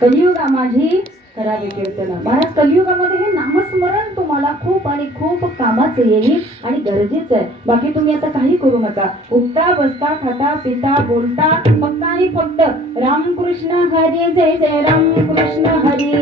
कलियुगा माझी करावे कीर्तन. महाराज कलियुगामध्ये हे नामस्मरण तुम्हाला खूप आणि खूप कामाचं येईल आणि गरजेचं आहे. बाकी तुम्ही आता काही करू नका. उठता बसता खाता पिता बोलता फक्त आणि फक्त रामकृष्ण हरी जय जय रामकृष्ण हरी,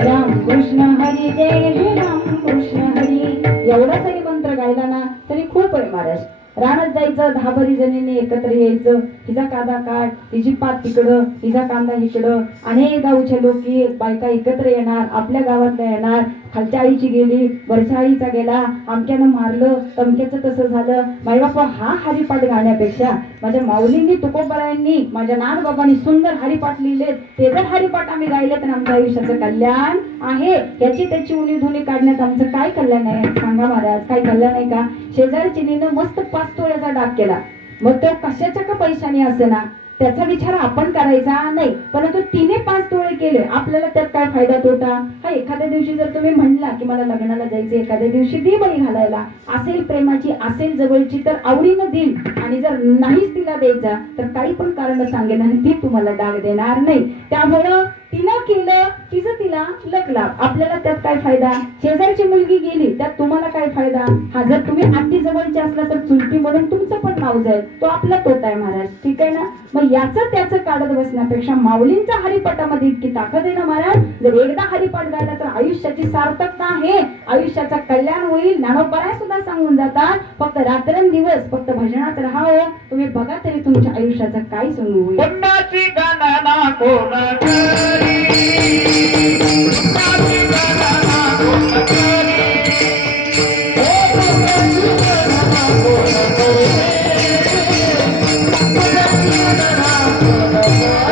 रामकृष्ण हरी जय जय रामकृष्ण हरी, एवढा जरी मंत्र गायला ना तरी खूप आहे महाराज. रानात जायचं, 10 जणींनी एकत्र यायचं, हिचा कांदा काढ, तिची पात तिकडं, हिचा कांदा इकडं, अनेक गावच्या लोकी बायका एकत्र येणार, आपल्या गावातल्या येणार, खालच्या आईची गेली, वरच्या आईचा गेला, आमक्यानं मारलं, तमक्याचं तसं झालं. माई बापा हा हरिपाठ गाण्यापेक्षा माझ्या माऊलींनी तुकोबरायांनी माझ्या नाथबाबांनी सुंदर हरिपाठ लिहिले, ते जर हरिपाठ आम्ही गायले तर आमच्या आयुष्याचं कल्याण आहे. याची त्याची उणी धुनी काढण्यात आमचं काय कल्याण आहे सांगा महाराज, काय कल्याण आहे का? शेजारचिनीनं मस्त 5 तोळ्याचा डाग केला, मग तो कशाच्या का पैशाने असे ना त्याचा विचार आपण करायचा नाही, परंतु तिने 5 तोळे केले, आपल्याला त्यात काय फायदा तोटा? हा एखाद्या दिवशी जर तुम्ही म्हणला की मला लग्नाला जायचं, एखाद्या दिवशी दी बळी घालायला, असेल प्रेमाची असेल जवळची तर आवडीनं देईल, आणि जर नाहीच तिला द्यायचा तर काही पण कारण सांगेल आणि ती तुम्हाला डाग देणार नाही. त्यामुळं तिनं केलं, तिचं तिला लग्न, आपल्याला त्यात काय फायदा? शेजारची मुलगी गेली त्यात तुम्हाला काय फायदा? हा जर तुम्ही आधी जवळचे असला तर चुलती म्हणून तुमचं पण नाव जाईल, तो आपला तोटा आहे महाराज. ठीक आहे ना? मग याचं त्याचं काढत बसण्यापेक्षा माऊलींच्या हरिपाठामध्ये इतकी ताकद आहे ना महाराज, जर एकदा हरिपाठ गायला तर आयुष्याची सार्थकता आहे, आयुष्याचं कल्याण होईल. ज्ञानोबराय सुद्धा सांगून जातात, फक्त रात्रंदिवस फक्त भजनात राहावं, तुम्ही बघा तरी तुमच्या आयुष्याचं काय सुरू होईल. पुण्याची गणना कोण करी, पुण्याची गणना कोण करी, ओ पुण्याची गणना कोण करी, पुण्याची गणना कोण करी.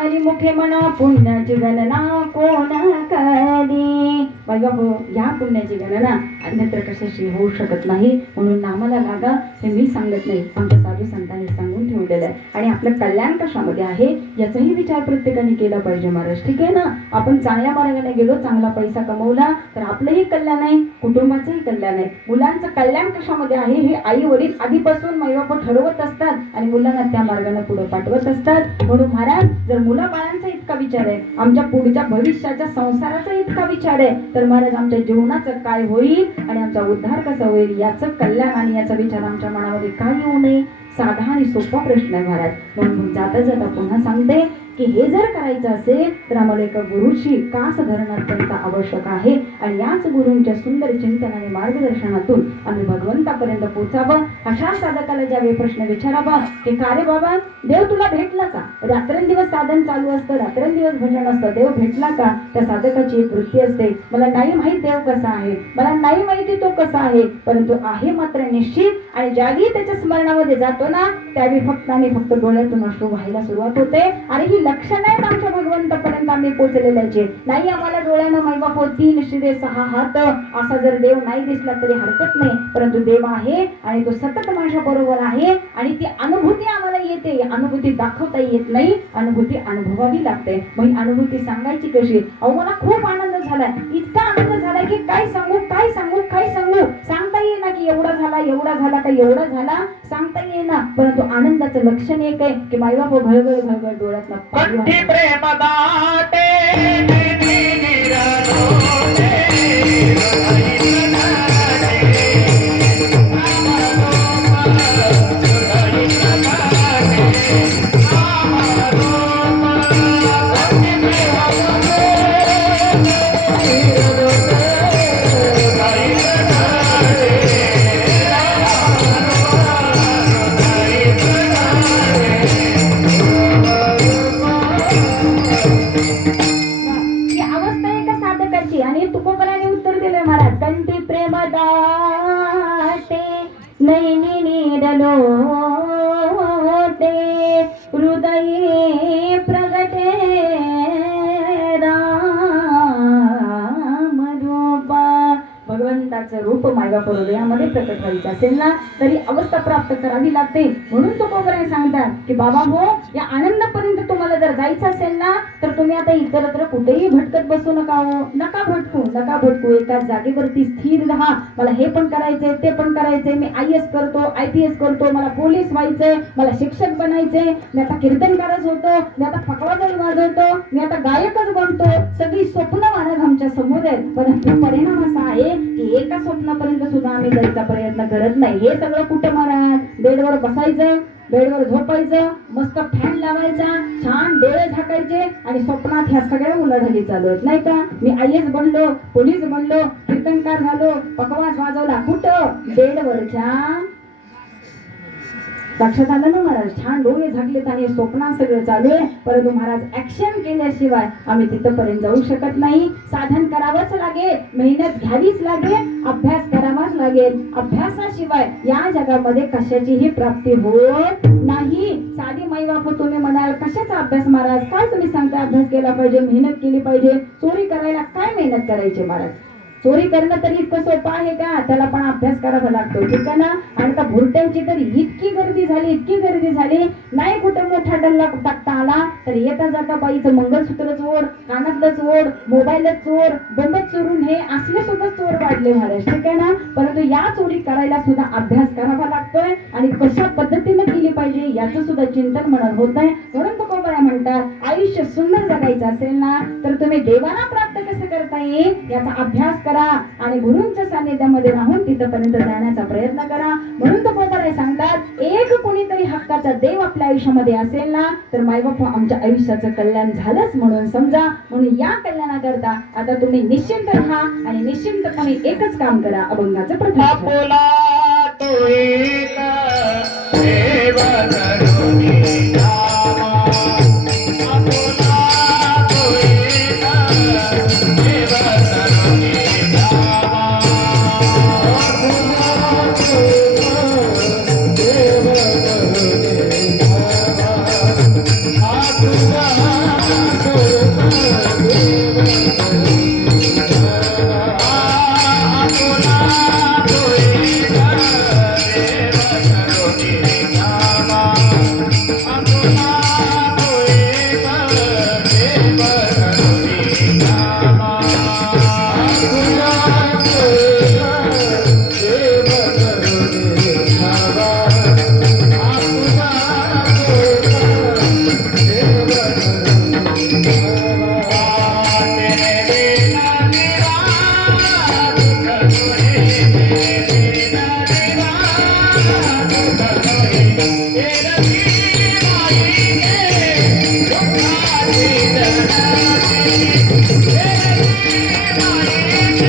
हरिमुखे म्हणा पुण्याची गणना कोण करी. बाबा या पुण्याची गणना अन्यत्र कशाशी होऊ शकत नाही, म्हणून नामाला लागा हे मी सांगत नाही, आमच्या साधू संतांनी सांगून ठेवलेलं आहे. आणि आपलं कल्याण कशामध्ये आहे याचाही विचार प्रत्येकाने केला पाहिजे महाराज. ठीक आहे ना? आपण चांगल्या मार्गाने गेलो, चांगला पैसा कमवला तर आपलंही कल्याण आहे, कुटुंबाचंही कल्याण आहे. मुलांचं कल्याण कशामध्ये आहे हे आई वडील आधीपासून माईबाप ठरवत असतात आणि मुलांना त्या मार्गाने पुढे पाठवत असतात. म्हणून महाराज जर मुला बाळांचा इतका विचार आहे, आमच्या पुढच्या भविष्याच्या संसाराचा इतका विचार आहे, तर महाराज आमच्या जीवनाचं काय होईल आणि आमचा उद्धार कसा होईल याचं कल्याण आणि याचा विचार आमच्या मनामध्ये काय येऊ नये. साधा आणि सोपा प्रश्न आहे महाराज. म्हणून जाता जाता पुन्हा सांगते की हे जर करायचं असेल तर आम्हाला एका गुरुची कास धरण अत्यंत आवश्यक आहे, आणि याच गुरूंच्या सुंदर चिंतन आणि मार्गदर्शनातून आम्ही भगवंतापर्यंत पोहोचावं. अशा साधकाला ज्यावेळी प्रश्न विचारावा की का रे बाबा देव तुला भेटला का? रात्रंदिवस साधन चालू असतं, रात्रंदिवस भजन असतं, देव भेटला का? त्या साधकाची एक वृत्ती असते, मला नाही माहित देव कसा आहे, मला नाही माहिती तो कसा आहे, परंतु आहे मात्र निश्चित. आणि ज्यावेळी त्याच्या स्मरणामध्ये जातो ना त्यावेळी फक्त आणि फक्त डोळ्यातून अश्रू व्हायला सुरुवात होते. आणि ही लक्षण आहेत आमच्या भगवंतापर्यंत आम्ही पोहोचलेल्याचे. नाही आम्हाला डोळ्यानं माईबाप 3 शिरे 6 हात असा जर देव नाही दिसला तरी हरकत नाही, परंतु देव आहे आणि तो सतत माझ्या बरोबर आहे. आणि ती अनुभूती आम्हाला येते, अनुभूती दाखवता येत नाही, अनुभूती अनुभवावी लागते. मग अनुभूती सांगायची कशी? अहो मला खूप आनंद झालाय, इतका आनंद झालाय की काय सांगू काय सांगू काय सांगू, सांगता येईना की एवढा झाला का एवढा झाला, सांगता येईना. परंतु आनंदाचं लक्षण एक आहे की माईबाप घळघळ घळघळ डोळ्यात प्रेम दाटे आणि तुकोबराने उत्तर दिले महाराज, कंठी प्रेम लोटे हृदये प्रगटे राम रूपा. भगवंताचं रूप मायबाप हृदयामध्ये प्रकट व्हायचं असेल ना तरी अवस्था प्राप्त करावी लागते. म्हणून तुकोबराय सांगतात की बाबा हो, या आनंदापर्यंत तुम्हाला जर जायचं असेल ना तर तुम्ही आता इतरत्र कुठेही भटकत बसू नका हो. नका भटकू. एकाच जागेवरती स्थिर राहा. मला हे पण करायचंय, ते पण करायचंय, मी IAS करतो, IPS करतो, मला पोलीस व्हायचंय, मला शिक्षक बनायचंय, मी आता कीर्तनकारच होतो, मी आता फकवाजळी वाजवतो, मी आता गायकच बनतो. सगळी स्वप्न महाराज आमच्या समोर आहेत. परंतु परिणाम असा आहे की एका स्वप्नापर्यंत सुद्धा आम्ही जायचा प्रयत्न करत नाही. हे सगळं कुठं महाराज? बेडवर बसायचं, बेडवर झोपायचं, मस्त फॅन लावायचा, छान डोळे झाकायचे आणि स्वप्नात ह्या सगळ्या उलाढाली चालू आहेत नाही का? मी IAS बनलो, पोलीस बनलो, कीर्तनकार झालो, पकवास वाजवला. कुठं? बेडवरच्या. लक्षात आलं ना महाराज? छान डोळे झाकलेत आणि स्वप्नात सगळं चालू आहे. परंतु महाराज ऍक्शन केल्याशिवाय आम्ही तिथपर्यंत जाऊ शकत नाही. साधन करावंच लागेल, मेहनत घ्यावीच लागेल, अभ्यास करावाच लागेल. अभ्यासाशिवाय या जगामध्ये कशाचीही प्राप्ती होत नाही. साधी माईबाप तुम्ही म्हणाल कशाचा अभ्यास महाराज? काय तुम्ही सांगता अभ्यास केला पाहिजे, मेहनत केली पाहिजे? चोरी करायला काय मेहनत करायची महाराज? चोरी करणं तरी इतकं सोपं आहे का? त्याला पण अभ्यास करावा लागतो, ठीक आहे ना? आणि आता भुरट्यांची तर इतकी गर्दी झाली नाही कुठं मोठा डल्ला टाकता आला तर येता जाता बाईचं मंगळसूत्र चोर, कानातलं चोर, मोबाईलच चोर, बंबच चोरून हे असले सुद्धा चोर वाढले महाराज, ठीक आहे ना? परंतु या चोरी करायला सुद्धा अभ्यास करावा लागतोय आणि कशा पद्धतीने केली पाहिजे याचं सुद्धा चिंतन म्हणत होत आहे. म्हणून तुकोबराय म्हणतात आयुष्य सुंदर जगायचं असेल ना तर तुम्ही देवाला प्राप्त कसं करता येईल याचा अभ्यास करा आणि गुरूंच्या सानिध्यामध्ये राहून तिथपर्यंत जाण्याचा प्रयत्न करा. म्हणून तुकोबराय सांगतात एक कोणीतरी हक्काचा देव आपल्या आयुष्यामध्ये असेल ना तर मायबाप आमच्या आयुष्याचं कल्याण झालंच म्हणून समजा. म्हणून या कल्याणाकरता आता तुम्ही निश्चिंत राहा आणि निश्चिंतपणे एकच काम करा, अभंगाचं प्रथम आपुला तो एक देव करुणी रामा. आपुला तो एक देव करुणी रामा. आपुला तो एक देव करुणी रामा. आपुला तो एक देव करुणी रामा. आपुला तो एक देव करुणी रामा. आपुला तो एक देव करुणी रामा. आपुला तो एक देव करुणी रामा. आपुला तो एक देव करुणी रामा. तेरे बिना मेरा दुख कोई, तेरे बिना मेरा दुख कोई. तेरा जीवाई के दुखाची जनाची. तेरा जीवाई के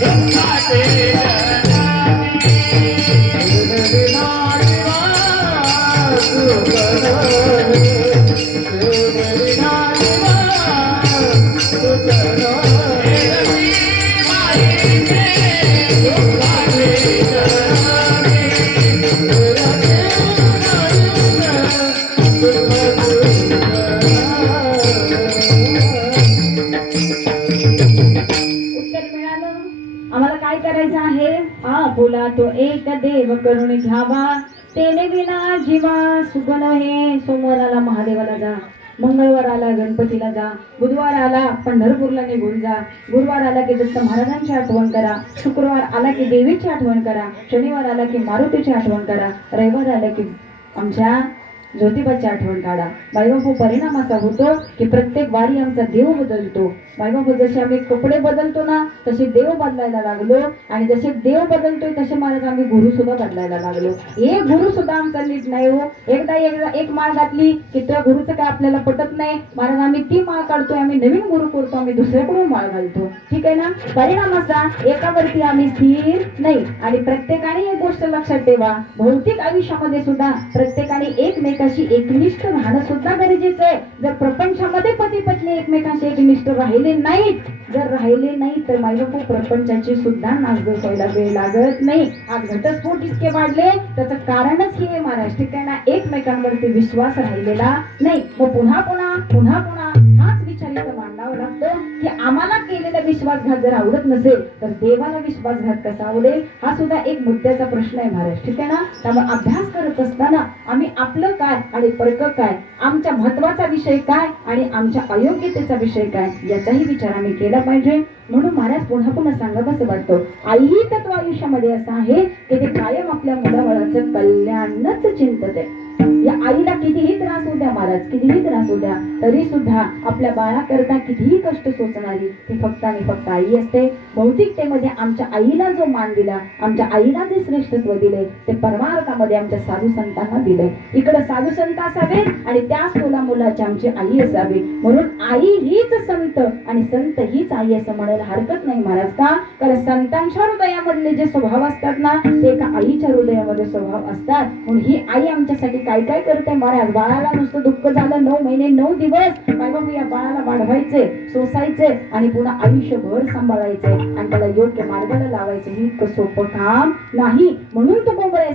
दुखाची जनाची. तेरे बिना मेरा दुख कोई, तेरे बिना मेरा दुख कोई. तेरा जीवाई के दुखाची जनाची. तेरा जीवाई के दुखाची उत्तर मिळालं. आम्हाला काय करायचं आहे? आपुला तो एक देव करून घ्यावा, तेने विना जीवा सुगन हे. सोमवाराला महादेवाला जा, मंगळवार आला गणपतीला जा, बुधवार आला पंढरपूरला निघून जा, गुरुवार आला की दत्त महाराजांची आठवण करा, शुक्रवार आला की देवीची आठवण करा, शनिवार आला की मारुतीची आठवण करा, रविवार आला की आमच्या ज्योतिबाची आठवण काढा. मायबापू परिणाम असा होतो की प्रत्येक वारी आमचा देव बदलतो. मायबापू जसे आम्ही कपडे बदलतो ना तसे देव बदलायला लागलो आणि जसे देव बदलतोय तसे महाराज आम्ही गुरु सुद्धा बदलायला लागलो. एक गुरु सुद्धा आमचा नीट नाही हो. एकदा एक माळ घातली की त्या गुरुचं काय आपल्याला पटत नाही महाराज, आम्ही ती माळ काढतोय, आम्ही नवीन गुरु करतो, आम्ही दुसऱ्याकडून माळ घालतो, ठीक आहे ना? परिणाम असा एकावरती आम्ही स्थिर नाही. आणि प्रत्येकाने एक गोष्ट लक्षात ठेवा, भौतिक आयुष्यामध्ये सुद्धा प्रत्येकाने एकमेक एकमेकाशी एकनिष्ठ राहणं सुद्धा गरजेचं आहे. जर प्रपंचामध्ये पती पत्नी एकमेकाशी एकनिष्ठ राहिले नाहीत, जर राहिले नाही तर मायबापू प्रपंचाची सुद्धा नासधूस व्हायला वेळ लागत नाही. आज घटस्फोट इतके वाढले त्याचं कारणच हे महाराज ठीक आहे ना, एकमेकांवरती विश्वास राहिलेला नाही. मग पुन्हा पुन्हा पुन्हा पुन्हा हाच विचार इथं मांडावा लागतो की आम्हाला केलेला विश्वासघात जर आवडत नसेल तर देवाला विश्वासघात कसा आवडेल, हा सुद्धा एक मुद्द्याचा प्रश्न आहे महाराज ठीक आहे ना. त्यामुळे अभ्यास करत असताना आम्ही आपलं काय आणि परक काय, आमच्या महत्वाचा विषय काय आणि आमच्या अयोग्यतेचा विषय काय याचाही विचार आम्ही केला पाहिजे. म्हणून महाराज पुन्हा पुन्हा सांगत असं वाटतं, आई तत्व आयुष्यामध्ये असं आहे की ते कायम आपल्या मुलाबाळाचं कल्याणच चिंतत आहे. या आईला कितीही त्रास होऊ द्या महाराज, कितीही त्रास होऊ द्या, तरी सुद्धा आपल्या बाळाकरता कितीही कष्ट सोचणारी ती फक्त आणि फक्त आई असते. भौतिकतेमध्ये आमच्या आईला जो मान दिला, आमच्या आईला जे श्रेष्ठत्व दिले ते परमार्थामध्ये आमच्या साधू संतांना दिले. इकडे साधू संत असावेत आणि त्याच मुलाची आमची आई असावी. म्हणून आई हीच संत आणि संत हीच आई असं म्हणायला हरकत नाही महाराज. का? कारण संतांच्या हृदयामधले जे स्वभाव असतात ना ते एका आईच्या हृदयामध्ये स्वभाव असतात. म्हणून ही आई आमच्यासाठी काय काय करते महाराज. बाळाला नुसतं दुःख झालं 9 महिने 9 दिवस बाबा या बाळाला वाढवायचे, सोसायचे आणि पुन्हा आयुष्यभर सांभाळायचे आणि त्याला योग्य मार्गाला लावायचे. ही इतकं सोपं काम नाही. म्हणून तुकोबरे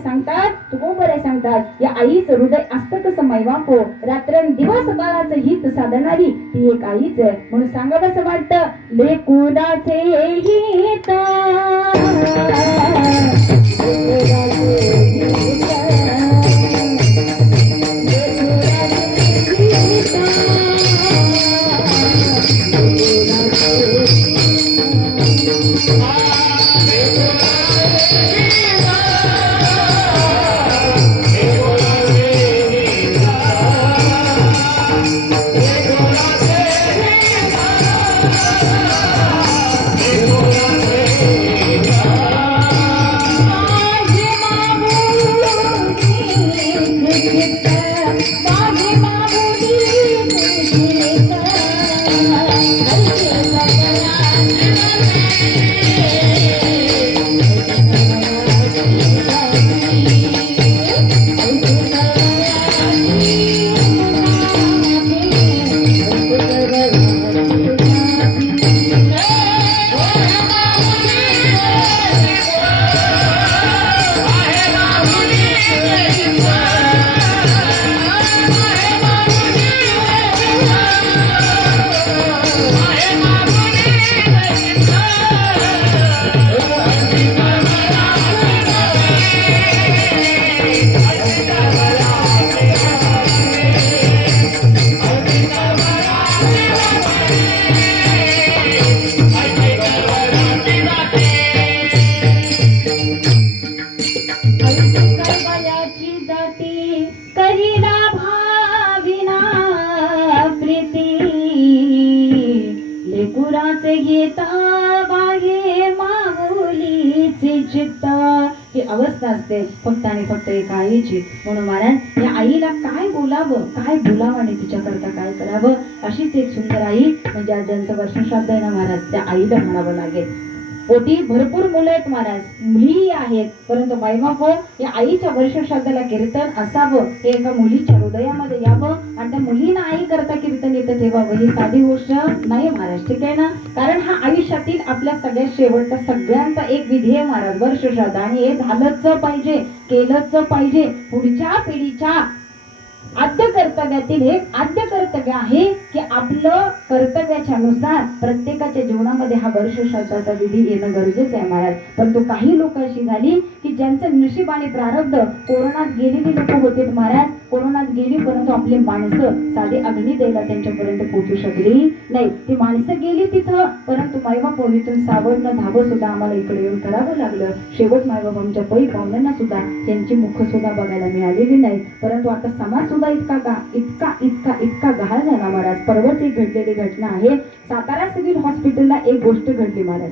सांगतात या आईचं हृदय असतं कसं मैबापो, रात्रंदिवस बाळाचं हित साधणारी ती एक आईच आहे. म्हणून सांगावं असं वाटतं, लेकुराचे हित ही अवस्था असते फक्त आणि फक्त एका आईची. म्हणून महाराज या आईला काय बोलावं, काय बोलावं आणि तिच्याकरता काय करावं, अशीच एक सुंदर आई म्हणजे आज ज्यांचं वर्षश्राद्ध आहे ना महाराज त्या आईला म्हणावं लागेल. पोटी भरपूर मुलं आहेत महाराज, मुली आहेत, परंतु मायबाप या आईच्या वर्षश्राद्धाला कीर्तन असावं हे एका मुलीच्या हृदयामध्ये यावं आणि त्या मुलीनं आई करता कीर्तन इथं ठेवावं ही साधी गोष्ट नाही महाराज ठीक आहे ना. कारण हा आयुष्यातील आपल्या सगळ्यात शेवटचा सगळ्यांचा एक विधी आहे महाराज वर्षश्राद्ध आणि हे झालंच पाहिजे, केलंच पाहिजे. पुढच्या पिढीच्या आद्य कर्तव्यातील हे आद्य कर्तव्य आहे की आपलं कर्तव्याच्या नुसार प्रत्येकाच्या जीवनामध्ये हा वर्षश्राद्धाचा विधी येणं गरजेचं आहे महाराज. परंतु काही लोक अशी झाली की ज्यांचं नशीब आणि प्रारब्ध कोरोनात गेलेली लोक होते महाराज, कोरोनात गेली परंतु आपली माणसं साधे अग्नी द्यायला त्यांच्यापर्यंत पोहोचू शकली नाही. ती माणसं गेली तिथं परंतु मायबाप इथून सावरनं धाबं सुद्धा आम्हाला इकडे येऊन करावं लागलं. शेवट मायबाप आमच्या पै पाहुण्यांना सुद्धा त्यांची मुख सुद्धा बघायला मिळालेली नाही. परंतु आता समाज सुद्धा इतका गहाळ झाला महाराज. परवाच एक घडलेली घटना आहे, सातारा सिव्हिल हॉस्पिटलला एक गोष्ट घडली महाराज.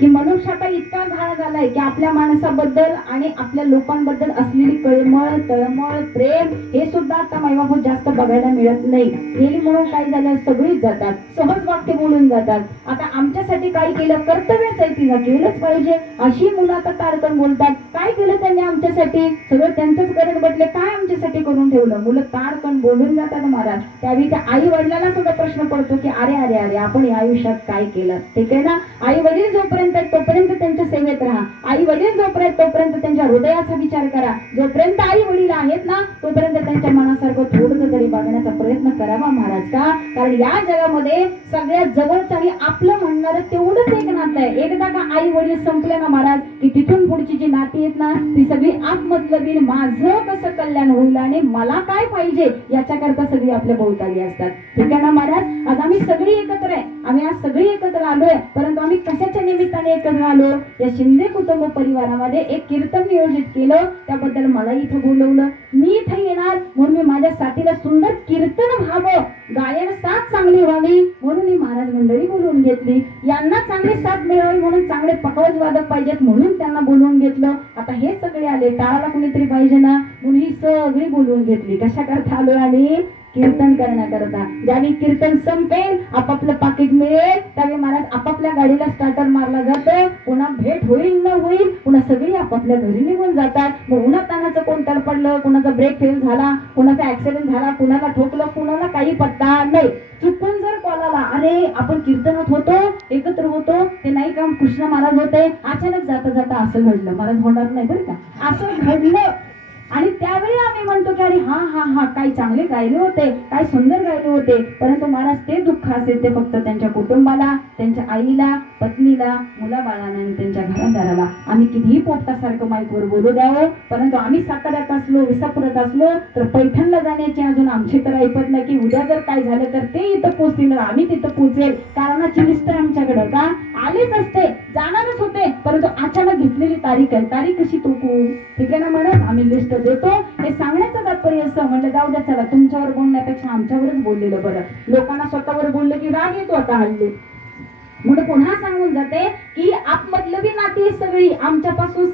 की मनुष्य आता इतका घाण झालाय की आपल्या माणसाबद्दल आणि आपल्या लोकांबद्दल असलेली कळमळ तळमळ प्रेम हे सुद्धा आता मायबाप जास्त बघायला मिळत नाही. गेली म्हणून काय झालं, सगळीच जातात, सहज वाक्य बोलून जातात. आता आमच्यासाठी काय केलं, कर्तव्यच आहे तिला केलंच पाहिजे अशी मुलं आता ताडकन बोलतात. काय केलं त्यांनी आमच्यासाठी, सगळं त्यांचंच करत बसले, काय आमच्यासाठी करून ठेवलं. मुलं ताडकन बोलून जातात महाराज. त्यावेळी त्या आई वडिलांना सुद्धा प्रश्न पडतो की अरे अरे अरे आपण या आयुष्यात काय केलं. ठीक आहे ना, आई वडील जोपर्यंत तोपर्यंत त्यांच्या सेवेत राहा. आई वडील जोपर्यंत तोपर्यंत त्यांच्या हृदयाचा विचार करा. जोपर्यंत आई वडील आहेत ना तोपर्यंत त्यांच्या मनासारखं थोडं तरी बघण्याचा प्रयत्न करावा महाराज. का, कारण या जगामध्ये सगळ्यात जवळचं आणि आपलं म्हणणारं तेवढंच एक नातं आहे. एकदा का आई वडील संपले ना महाराज की तिथून पुढची जी नाती आहेत ना ती सगळी आपमतलबी, माझं कसं कल्याण होईल आणि मला काय पाहिजे याच्याकरता सगळी आपल्या भोवताली असतात. ठीक आहे ना महाराज. आज आम्ही सगळी एकत्र आहे, आम्ही आज सगळी एकत्र आलोय, परंतु आम्ही कशाच्या निमित्ताने एकत्र आलो. या शिंदे कुटुंब परिवारामध्ये एक कीर्तन नियोजित केलं, त्याबद्दल मला इथं बोलवलं. मी इथं येणार म्हणून मी माझ्या साथीला सुंदर कीर्तन व्हावं, गायन साथ चांगली व्हावी म्हणून मी महाराज मंडळी बोलवून घेतली. यांना चांगली साथ मिळावी म्हणून चांगले पकवाज वादक पाहिजेत म्हणून त्यांना बोलवून घेतलं. आता हे सगळे आले, टाळाला कुणीतरी पाहिजे ना म्हणून ही सगळी बोलवून घेतली. कशा करता आलोय आम्ही, कीर्तन करण्याकरता. ज्यावेळी कीर्तन संपेल, आपापलं पाकिट मिळेल, त्यावेळी महाराज आपापल्या गाडीला स्टार्टर मारला जातो. पुन्हा भेट होईल न होईल, पुन्हा सगळी आपापल्या घरी निघून जातात. मग उन्हातानाचं कोण तडपडलं, कोणाचा ब्रेक फेल झाला, कोणाचा ऍक्सिडेंट झाला, कुणाला ठोकलं, कुणाला काही पत्ता नाही. चुकून जर कॉल आला, अरे आपण कीर्तनात होतो, एकत्र होतो, ते नाही काम कृष्ण महाराज होते, अचानक जाता जाता असं घडलं. महाराज होणार नाही बरं का, असं घडलं. आणि त्यावेळी आम्ही म्हणतो की अरे हा हा हा काय चांगले गायले होते, काय सुंदर गायले होते. परंतु महाराज ते दुःख असेल ते फक्त त्यांच्या कुटुंबाला, त्यांच्या आईला, पत्नीला, मुलाबाळांना आणि त्यांच्या घरादाराला. आम्ही कितीही पोपटासारखं माईकवर बोलू द्यावं, परंतु आम्ही साताऱ्यात असलो, विसापुरात असलो तर पैठणला जाण्याची अजून आमची तर ऐपत नाही की उद्या जर काय झालं तर ते इथं पोचतील, आम्ही तिथं पोचेल. कारणाची लिस्ट आमच्याकडे का आलेच असते, जाणारच होते, परंतु अचानक घेतलेली तारीख आहे, तारीख कशी टोकू. ठीक आहे ना महाराज, आम्ही लिस्ट देतो. हे सांगण्याचं तात्पर्य असं, म्हणलं जाऊ द्या चला, तुमच्यावर बोलण्यापेक्षा आमच्यावरच बोललेलं बरं. लोकांना स्वतःवर बोललं की राग येतो आता हल्ली. म्हणून पुन्हा सांगून जाते की आपमतलबी नाती सगळी, आमच्यापासून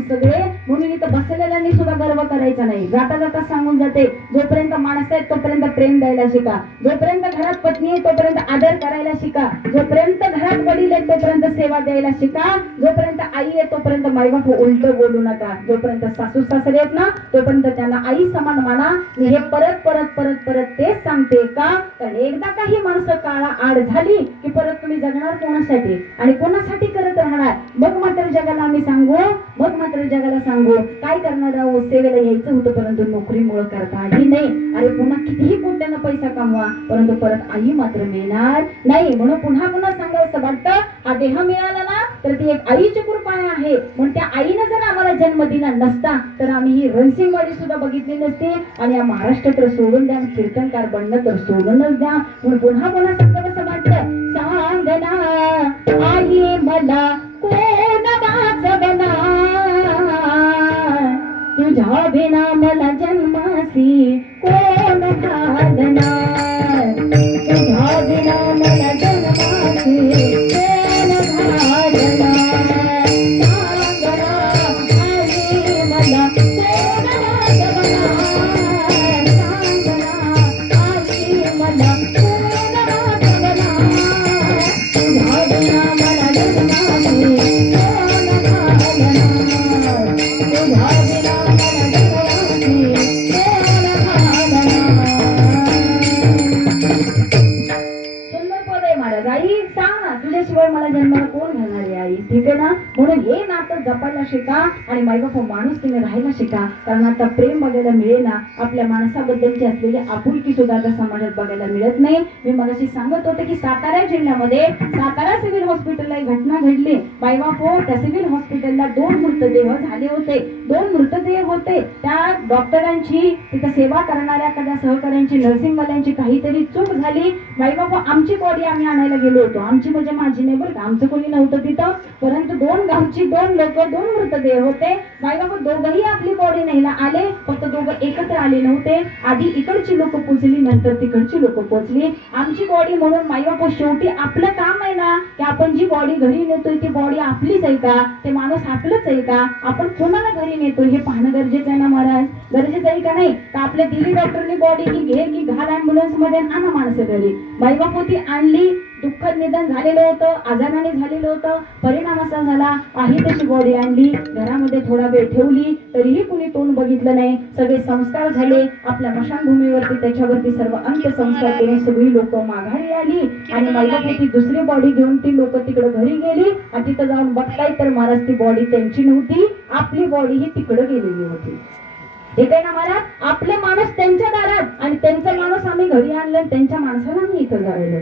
सगळे म्हणून इथं बसलेल्यांनी सुद्धा गर्व करायचा नाही. जाता जाता सांगून जाते, जोपर्यंत माणसं आहेत तोपर्यंत प्रेम द्यायला शिका, जोपर्यंत घरात पत्नी आहे तोपर्यंत आदर करायला शिका, जोपर्यंत घरात वडील आहेत तोपर्यंत सेवा द्यायला शिका, जोपर्यंत आई आहे तोपर्यंत मायबाप उलट बोलू नका, जोपर्यंत सासू सासरे आहेत ना तोपर्यंत त्यांना आई समान माना. मी हे परत परत परत परत तेच सांगते का, कारण एकदा काही माणसं काळा आड झाली की परत तुम्ही जगणार कोणासाठी आणि कोणासाठी करत राहणार. मग मात्र जगाला आम्ही सांगू, काय करणार आहोत, सेवेला यायचं होतं परंतु नोकरीमुळे करता आली नाही. अरे पुन्हा कितीही कोट्यानं पैसा कमवा परंतु परत आई मात्र मिळणार नाही. म्हणून पुन्हा पुन्हा सांगायचं वाटतं, हा देह मिळाला ना तर ती एक आईची कृपा आहे. म्हणून त्या आईनं जर आम्हाला जन्म दिला नसता तर आम्ही ही रणसिंगवाडी सुद्धा बघितली नसती आणि या महाराष्ट्रात तर सोडून द्या, कीर्तनकार बनणं तर सोडूनच द्या. म्हणून पुन्हा पुन्हा सांगावं वाटतं, सांगना आई मला कोण वाचवना, तुझ्या बिना मला जन्मासी कोण घालणार, तुझ्या बिना मला जन्मासी कोण घालणार. सांगना आई मला कोण वाचवना, सांगना आई मला कोण वाचवना, तुझ्या बिना मला जन्मासी कोण घालणार, तुझ्या बिना मला जन्मासी कोण घालणार. सुंदर पद आहे महाराज. आई सांग ना, तुझ्याशिवाय मला जन्माला कोण घालणार आहे आई. ठीक आहे ना. म्हणून हे नातं जपायला शिका आणि मायबाप माणुसकीने राहायला शिका. कारण आता प्रेम बघायला मिळेना, आपल्या माणसाबद्दलची असलेली आपुलकी सुद्धा आता समाजात बघायला मिळत नाही. मी मगाशी सांगत होते की सातारा जिल्ह्यामध्ये सातारा सिव्हिल हॉस्पिटलला एक घटना घडली. मायबाप त्या सिव्हिल हॉस्पिटलला 2 मृतदेह झाले होते. 2 मृतदेह होते. त्या डॉक्टरांची, तिथं सेवा करणाऱ्या एखाद्या सहकाऱ्यांची, नर्सिंगवाल्यांची काहीतरी चूक झाली. मायबाप आमची बॉडी आम्ही आणायला गेलो होतो. आमची म्हणजे माझी नाही बरं का, आमचं कोणी नव्हतं तिथं, परंतु 2 गावची 2 लोक होतो, 2 मृतदेह होते. मायबाप दोघंही आपली बॉडी न्यायला आले, फक्त दोघं एकत्र आले नव्हते. आधी इकडची लोक पोचली, नंतर तिकडची लोक पोचली. आमची बॉडी म्हणून मायबाप शेवटी आपलं काम आहे ना, की आपण जी बॉडी घरी नेतोय ती बॉडी आपलीच आहे का, ते माणूस आपलंच आहे का, आपण कोणाला घरी नेतोय हे पाहणं गरजेचं आहे ना महाराज. गरजेचं आहे का नाही? तर आपल्या दिली डॉक्टरनी बॉडी की घे की घाल ॲम्ब्युलन्स मध्ये आणा माणसं घरी. मायबाप होती आणली, दुःखद निधन झालेलं होतं, आजाराने झालेलं होतं. परिणाम असा झाला, आहे तशी बॉडी आणली, घरामध्ये थोडा वेळ ठेवली, तरीही कुणी तोंड बघितलं नाही. सगळे संस्कार झाले आपल्या मशानभूमीवरती, त्याच्यावरती सर्व अंत्यसंस्कार केले. सगळी लोक माघारी आली आणि मायबापाची दुसरी बॉडी घेऊन ती लोक तिकडे घरी गेली. आणि तिथं जाऊन बघताय तर महाराज ती बॉडी त्यांची नव्हती, आपली बॉडी ही तिकडे गेलेली होती. ठीक आहे ना महाराज? आपले माणूस त्यांच्या दारात आणि त्यांचा माणूस आम्ही घरी आणलं, त्यांच्या माणसाला आम्ही इथं जायलो.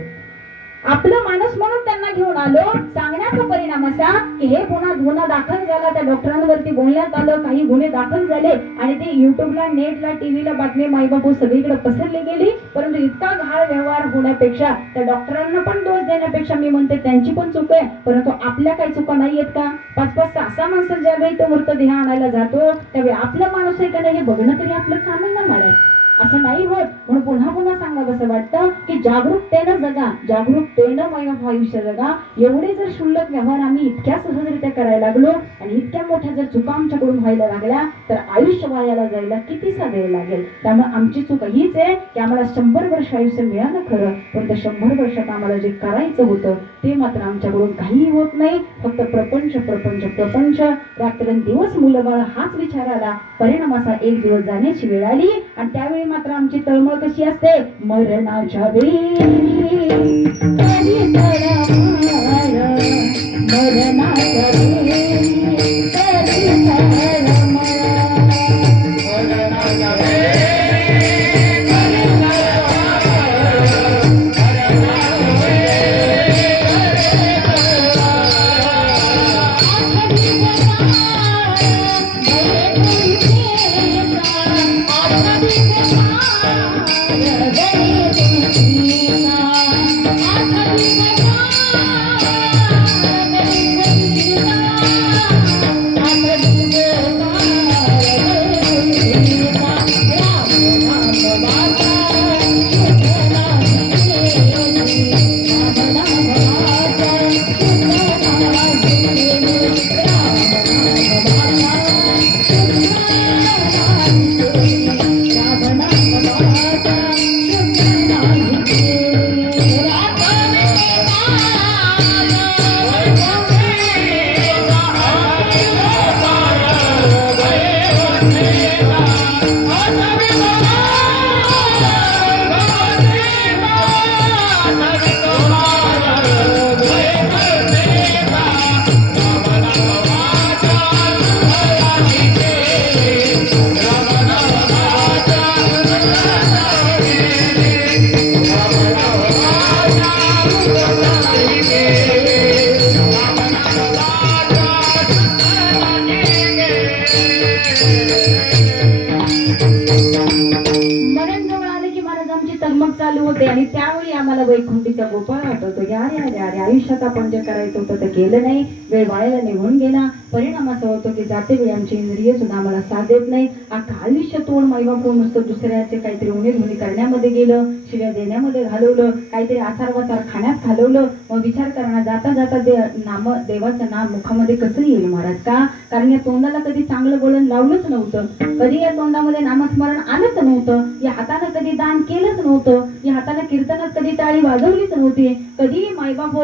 आपलं माणूस म्हणून त्यांना घेऊन आलो. सांगण्याचा परिणाम असा की हे गुन्हा दाखल झाला, त्या डॉक्टरांवरती बोलण्यात आलं, काही गुन्हे दाखल झाले आणि ते युट्यूबला, नेटला, टीव्हीला बातमी माईबापू सगळीकडे पसरली गेली. परंतु इतका घाळ व्यवहार होण्यापेक्षा, त्या डॉक्टरांना पण दोष देण्यापेक्षा मी म्हणते त्यांची पण चूक आहे, परंतु आपल्या काही चुका नाही आहेत का? 5-5, 6-6 माणसं ज्यावेळी तो मृतदेह आणायला जातो त्यावेळी आपला माणूस आहे का नाही हे बघणं तरी आपलं काम आहे ना महाराज. असं नाही होत. म्हणून पुन्हा पुन्हा सांगावं असं वाटतं की जागरूकतेनं जगा, जागरूकतेनं मायबाप आयुष्य जगा. एवढे जर क्षुल्लक व्यवहार आम्ही इतक्या सहजरित्या करायला लागलो आणि इतक्या मोठ्या जर चुका आमच्याकडून व्हायला लागल्या तर आयुष्य वायाला जायला कितीसा वेळ लागेल. त्यामुळे आमची चूक हीच आहे की आम्हाला 100 वर्ष आयुष्य मिळालं खरं, पण त्या 100 वर्षात आम्हाला जे करायचं होतं ते मात्र आमच्याकडून काहीही होत नाही. फक्त प्रपंच प्रपंच प्रपंच, रात्रंदिवस मुलं बाळ हाच विचार आला. परिणाम असा एक दिवस जाण्याची वेळ आली आणि त्यावेळी मात्र आमची तळमळ कशी असते, मरणाच्या वेळी मरणाच्या चालू होते आणि त्यावेळी आम्हाला वैकुंठीचा गोपाळ आठवतो की अरे अरे अरे आयुष्यात आपण जे करायचं होतं ते केलं नाही, वेळ वायाला निघून गेला. परिणाम असा होतो की जाते वेळी आमची इंद्रिय सुद्धा आम्हाला साथ देत नाही. अख्खा आयुष्य तोड माईबाप नुसतं दुसऱ्याचे काहीतरी उणीधुणी करण्यामध्ये गेलं, शिव्या देण्यामध्ये घालवलं, काहीतरी आचार वाचार खाण्यात घालवलं. मग विचार करणं जाता जाता देवाचं नाम मुखामध्ये कसं येईल महाराज? का? कारण या तोंडाला कधी चांगलं वळण लावलंच नव्हतं, कधी या तोंडामध्ये नामस्मरण आलंच नव्हतं, या हाताने कधी दान केलंच नव्हतं, या हाताने कीर्तनात कधी टाळी वाजवलीच नव्हती. कधी मायबाप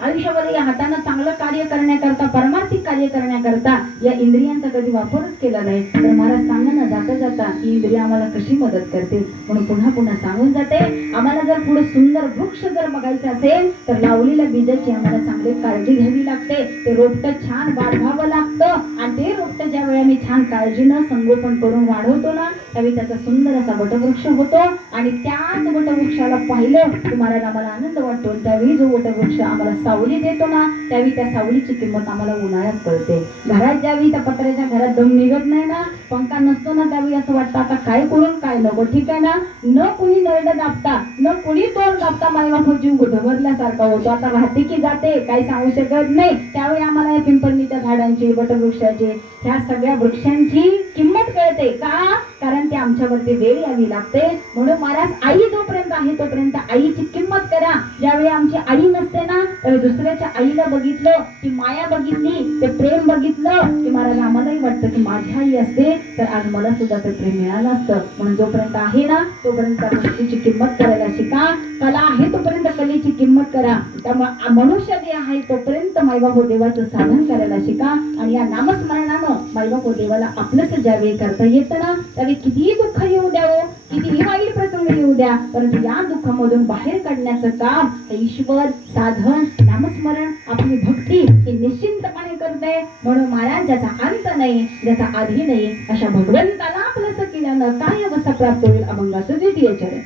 आयुष्यामध्ये या हाताने चांगलं कार्य करण्याकरता, परमार्थिक कार्य करण्याकरता या इंद्रियांचा कधी वापरच केला नाही. तर महाराज सांगा ना जाता जाता ही इंद्रिय आम्हाला कशी मदत करते. म्हणून पुन्हा पुन्हा सांगून जाते, आम्हाला जर पुढे सुंदर वृक्ष जर बघायचं असेल तर लावलेल्या बीजाची आम्हाला चांगली काळजी घ्यावी लागते. ते रोपटं छान वाढवावं लागतं आणि ते रोपटं ज्या वेळी आम्ही छान काळजीनं संगोपन करून वाढवतो ना त्यावेळी त्याचा सुंदर असा वटवृक्ष होतो आणि त्याच वटवृक्षाला पाहिलं की महाराज आम्हाला आनंद वाटतो. त्यावेळी जो वटवृक्ष आम्हाला सावली देतो ना, त्यावेळी त्या सावलीची किंमत आम्हाला उन्हाळ्यात कळते. घरात ज्यावेळी त्या पत्र्याच्या घरात दम निघत नाही ना, पंखा नसतो ना, त्यावेळी असं वाटतं आता काय करून काय नको. ठीक आहे ना, न कुणी नरड दाबता न कुणी तोंड दाबता मायबाप जीव घबरल्यासारखा होतो. आता राहते की जाते काही सांगू शकत नाही. त्यावेळी आम्हाला या पिंपळणीच्या झाडांची, वटवृक्षाची, ह्या सगळ्या वृक्षांची किंमत कळते. का? कारण ते आमच्यावरती वेळ यावी लागते. म्हणून महाराज आई जोपर्यंत आहे तोपर्यंत आईची किंमत करा. ज्यावेळी आमची आई नसते ना, त्यावेळी दुसऱ्याच्या आईला बघितलं की माया बघितली, ते प्रेम बघितलं की महाराज आम्हालाही वाटतं की माझी आई असते तर आज मला सुद्धा ते प्रेम मिळालं असतं. म्हणून जोपर्यंत आहे ना तोपर्यंत त्या गोष्टीची किंमत करायला शिका. कला आहे तोपर्यंत कलेची किंमत करा. त्यामुळे मनुष्य जे आहे तोपर्यंत मायबापो देवाचं साधन करायला शिका. आणि या नामस्मरणानं मायबापो देवाला आपलंच ज्यावेळी करता येतं ना, त्यावेळी कितीही दुःख येऊ द्यावं, कितीही वाईट प्रसंग येऊ द्या, परंतु या दुःखामधून बाहेर काढण्याचं काम हे ईश्वर, साधन, नामस्मरण, आपली भक्ती ही निश्चिंतपणे करते. म्हणून महाराज ज्याचा अंत नाही, ज्याचा आधी नाही, अशा भगवंताला आपलंसं केल्यानं काय अवस्था प्राप्त होईल. अभंगाचं द्वितीय चरण.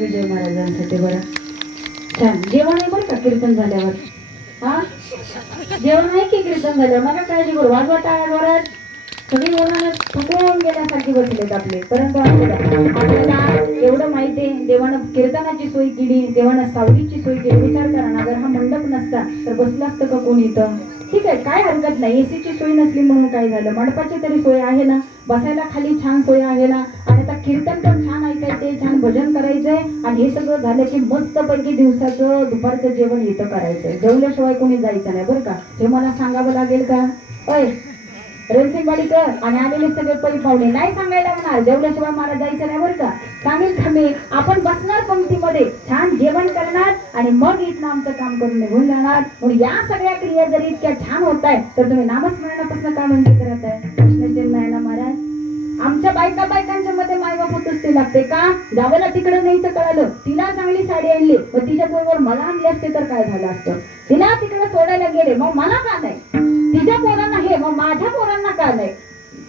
विजय महाराजांसाठी बरं छान जेवण आहे बरं का. कीर्तन झाल्यावर हा जेवण आहे की कीर्तन झाल्यावर नका काळजी करू. वाजवा टाळ्या, सगळी मुलांना थकून गेल्यासारखी बसलेत आपले. परंतु आपल्याला एवढं माहिती आहे देवानं कीर्तनाची सोय केली, देवानं सावलीची सोय केली. विचार करा ना, जर हा मंडप नसता तर बसलं असतं का कोणी इथं? ठीक आहे, काय हरकत नाही. एसीची सोय नसली म्हणून काय झालं, मंडपाची तरी सोय आहे ना, बसायला खाली छान सोय आहे ना. आणि आता कीर्तन पण छान ऐकायचंय, छान भजन करायचंय. आणि हे सगळं झालं की मस्तपैकी दिवसाचं दुपारचं जेवण इथं करायचंय. जेवल्याशिवाय कोणी जायचं नाही बरं का. हे मला सांगावं लागेल का? अय रणसिंगवाडीकर आणि आलेले सगळे पै पाहुणे नाही सांगायला म्हणणार, जेवल्याशिवाय मला जायचं नाही बरं का. सांगेल थांबे, आपण बसणार पंक्तीमध्ये, छान जेवण करणार आणि मग इथनं आमचं काम करून निघून जाणार. म्हणून या सगळ्या क्रिया जरी इतक्या छान होत आहे तर तुम्ही नामस्मरणापासून का म्हणजे करत आहे? प्रश्नचिन्ह आहे ना महाराज. आमच्या बायकांच्या मध्ये मायबाप होतच ते लागते का? जावला तिकडं न्यायचं कळालं, तिला चांगली साडी आणली, मग तिच्या बरोबर मला आणली असते तर काय झालं असतं? तिला तिकडे सोडायला गेले, मग मला का नाही? तिच्या पोरांना हे, मग माझ्या पोरांना का नाही?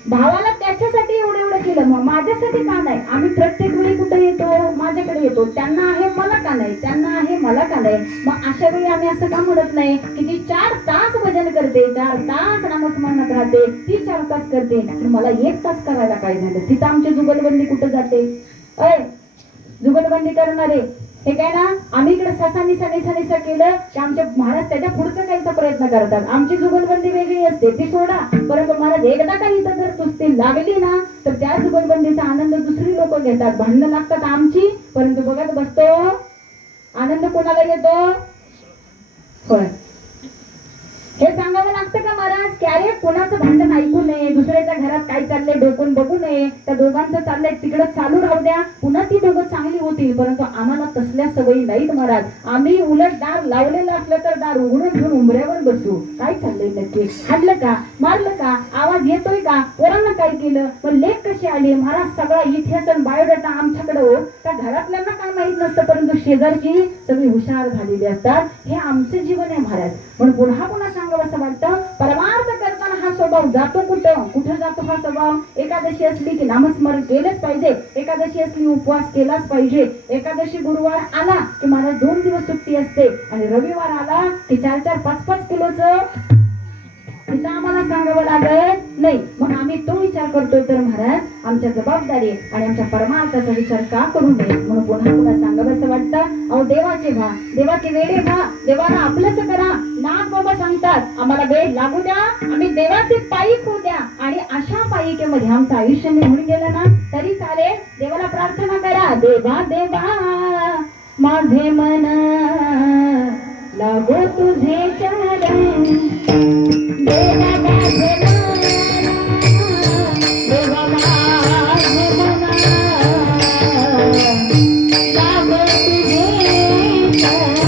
भावाला त्याच्यासाठी एवढं केलं, मग माझ्यासाठी का नाही? आम्ही प्रत्येक वेळी कुठे येतो? माझ्याकडे येतो. त्यांना आहे मला का नाही? त्यांना आहे मला का नाही? मग अशा वेळी आम्ही असं का म्हणत नाही की ती 4 तास भजन करते, 4 तास नामस्मरणात राहते, ती 4 तास करते, मला 1 तास करायला काय झालं? तिथं आमची जुगलबंदी कुठं जाते? अय जुगलबंदी करणारे हे काय ना, आम्ही इकडे ससा निसा केलं की आमचे महाराज त्याच्या पुढचं करायचा प्रयत्न करतात. आमची जुगलबंदी वेगळी असते, ती सोडा. परंतु महाराज एकदा का इथं जर कुस्ती लागली ना तर त्या जुगलबंदीचा आनंद दुसरी लोक घेतात. भांडणं लागतात आमची, परंतु बघत बसतो आनंद कोणाला येतो? होय, हे सांगावं लागतं का महाराज की अरे कोणाचं भांडण ऐकू नये, दुसऱ्याच्या घरात काय चाललंय डोकून बघू नये, त्या दोघांचं चाललंय तिकडं चालू राहू द्या, पुन्हा ती दोघं चांगली होतील. परंतु आम्हाला तसल्या सवयी नाहीत महाराज. आम्ही उलट दार लावलेलं असलं तर दार उघडून घेऊन उंबऱ्यावर बसू. काय चाललंय नक्की? हाडलं का? मारलं का? आवाज येतोय का? पोरांना काय केलं? मग लेख कशी आली? महाराज सगळा इतिहास आणि बायोडाटा आमच्याकडे हो. त्या घरातल्यांना काय माहित नसतं, परंतु शेजारची सगळी हुशार झालेली असतात. हे आमचं जीवन आहे महाराज. म्हणून पुन्हा पुन्हा सांगावं असं वाटतं, परमार्थ करताना हा स्वभाव जातो कुठं जातो हा स्वभाव. एकादशी असली की नामस्मरण केलंच पाहिजे, एकादशी असली उपवास केलाच पाहिजे. एकादशी गुरुवार आला की मला 2 दिवस सुट्टी असते आणि रविवार आला की 4-4, 5-5 किलोचं तिथं आम्हाला सांगावं लागत नाही. मग आम्ही तो विचार करतोय तर महाराज आमच्या जबाबदारी आणि आमच्या परमार्थाचा विचार का करू नये. म्हणून पुन्हा पुन्हा सांगावं असं वाटतं, अहो देवाचे व्हा, देवाचे वेडे व्हा, देवाला आपलंच करा. नाथ बाबा सांगतात आम्हाला वेळ लागू द्या, आम्ही देवाचे पायीक होऊ द्या आणि अशा पायिकेमध्ये आमचं आयुष्य निघून गेलं ना तरी चालेल. देवाला प्रार्थना करा, देवा देवा माझे मन लागो तुझे चरण, देवा माझे मन, देवा माझे मन लागो तुझे चरण,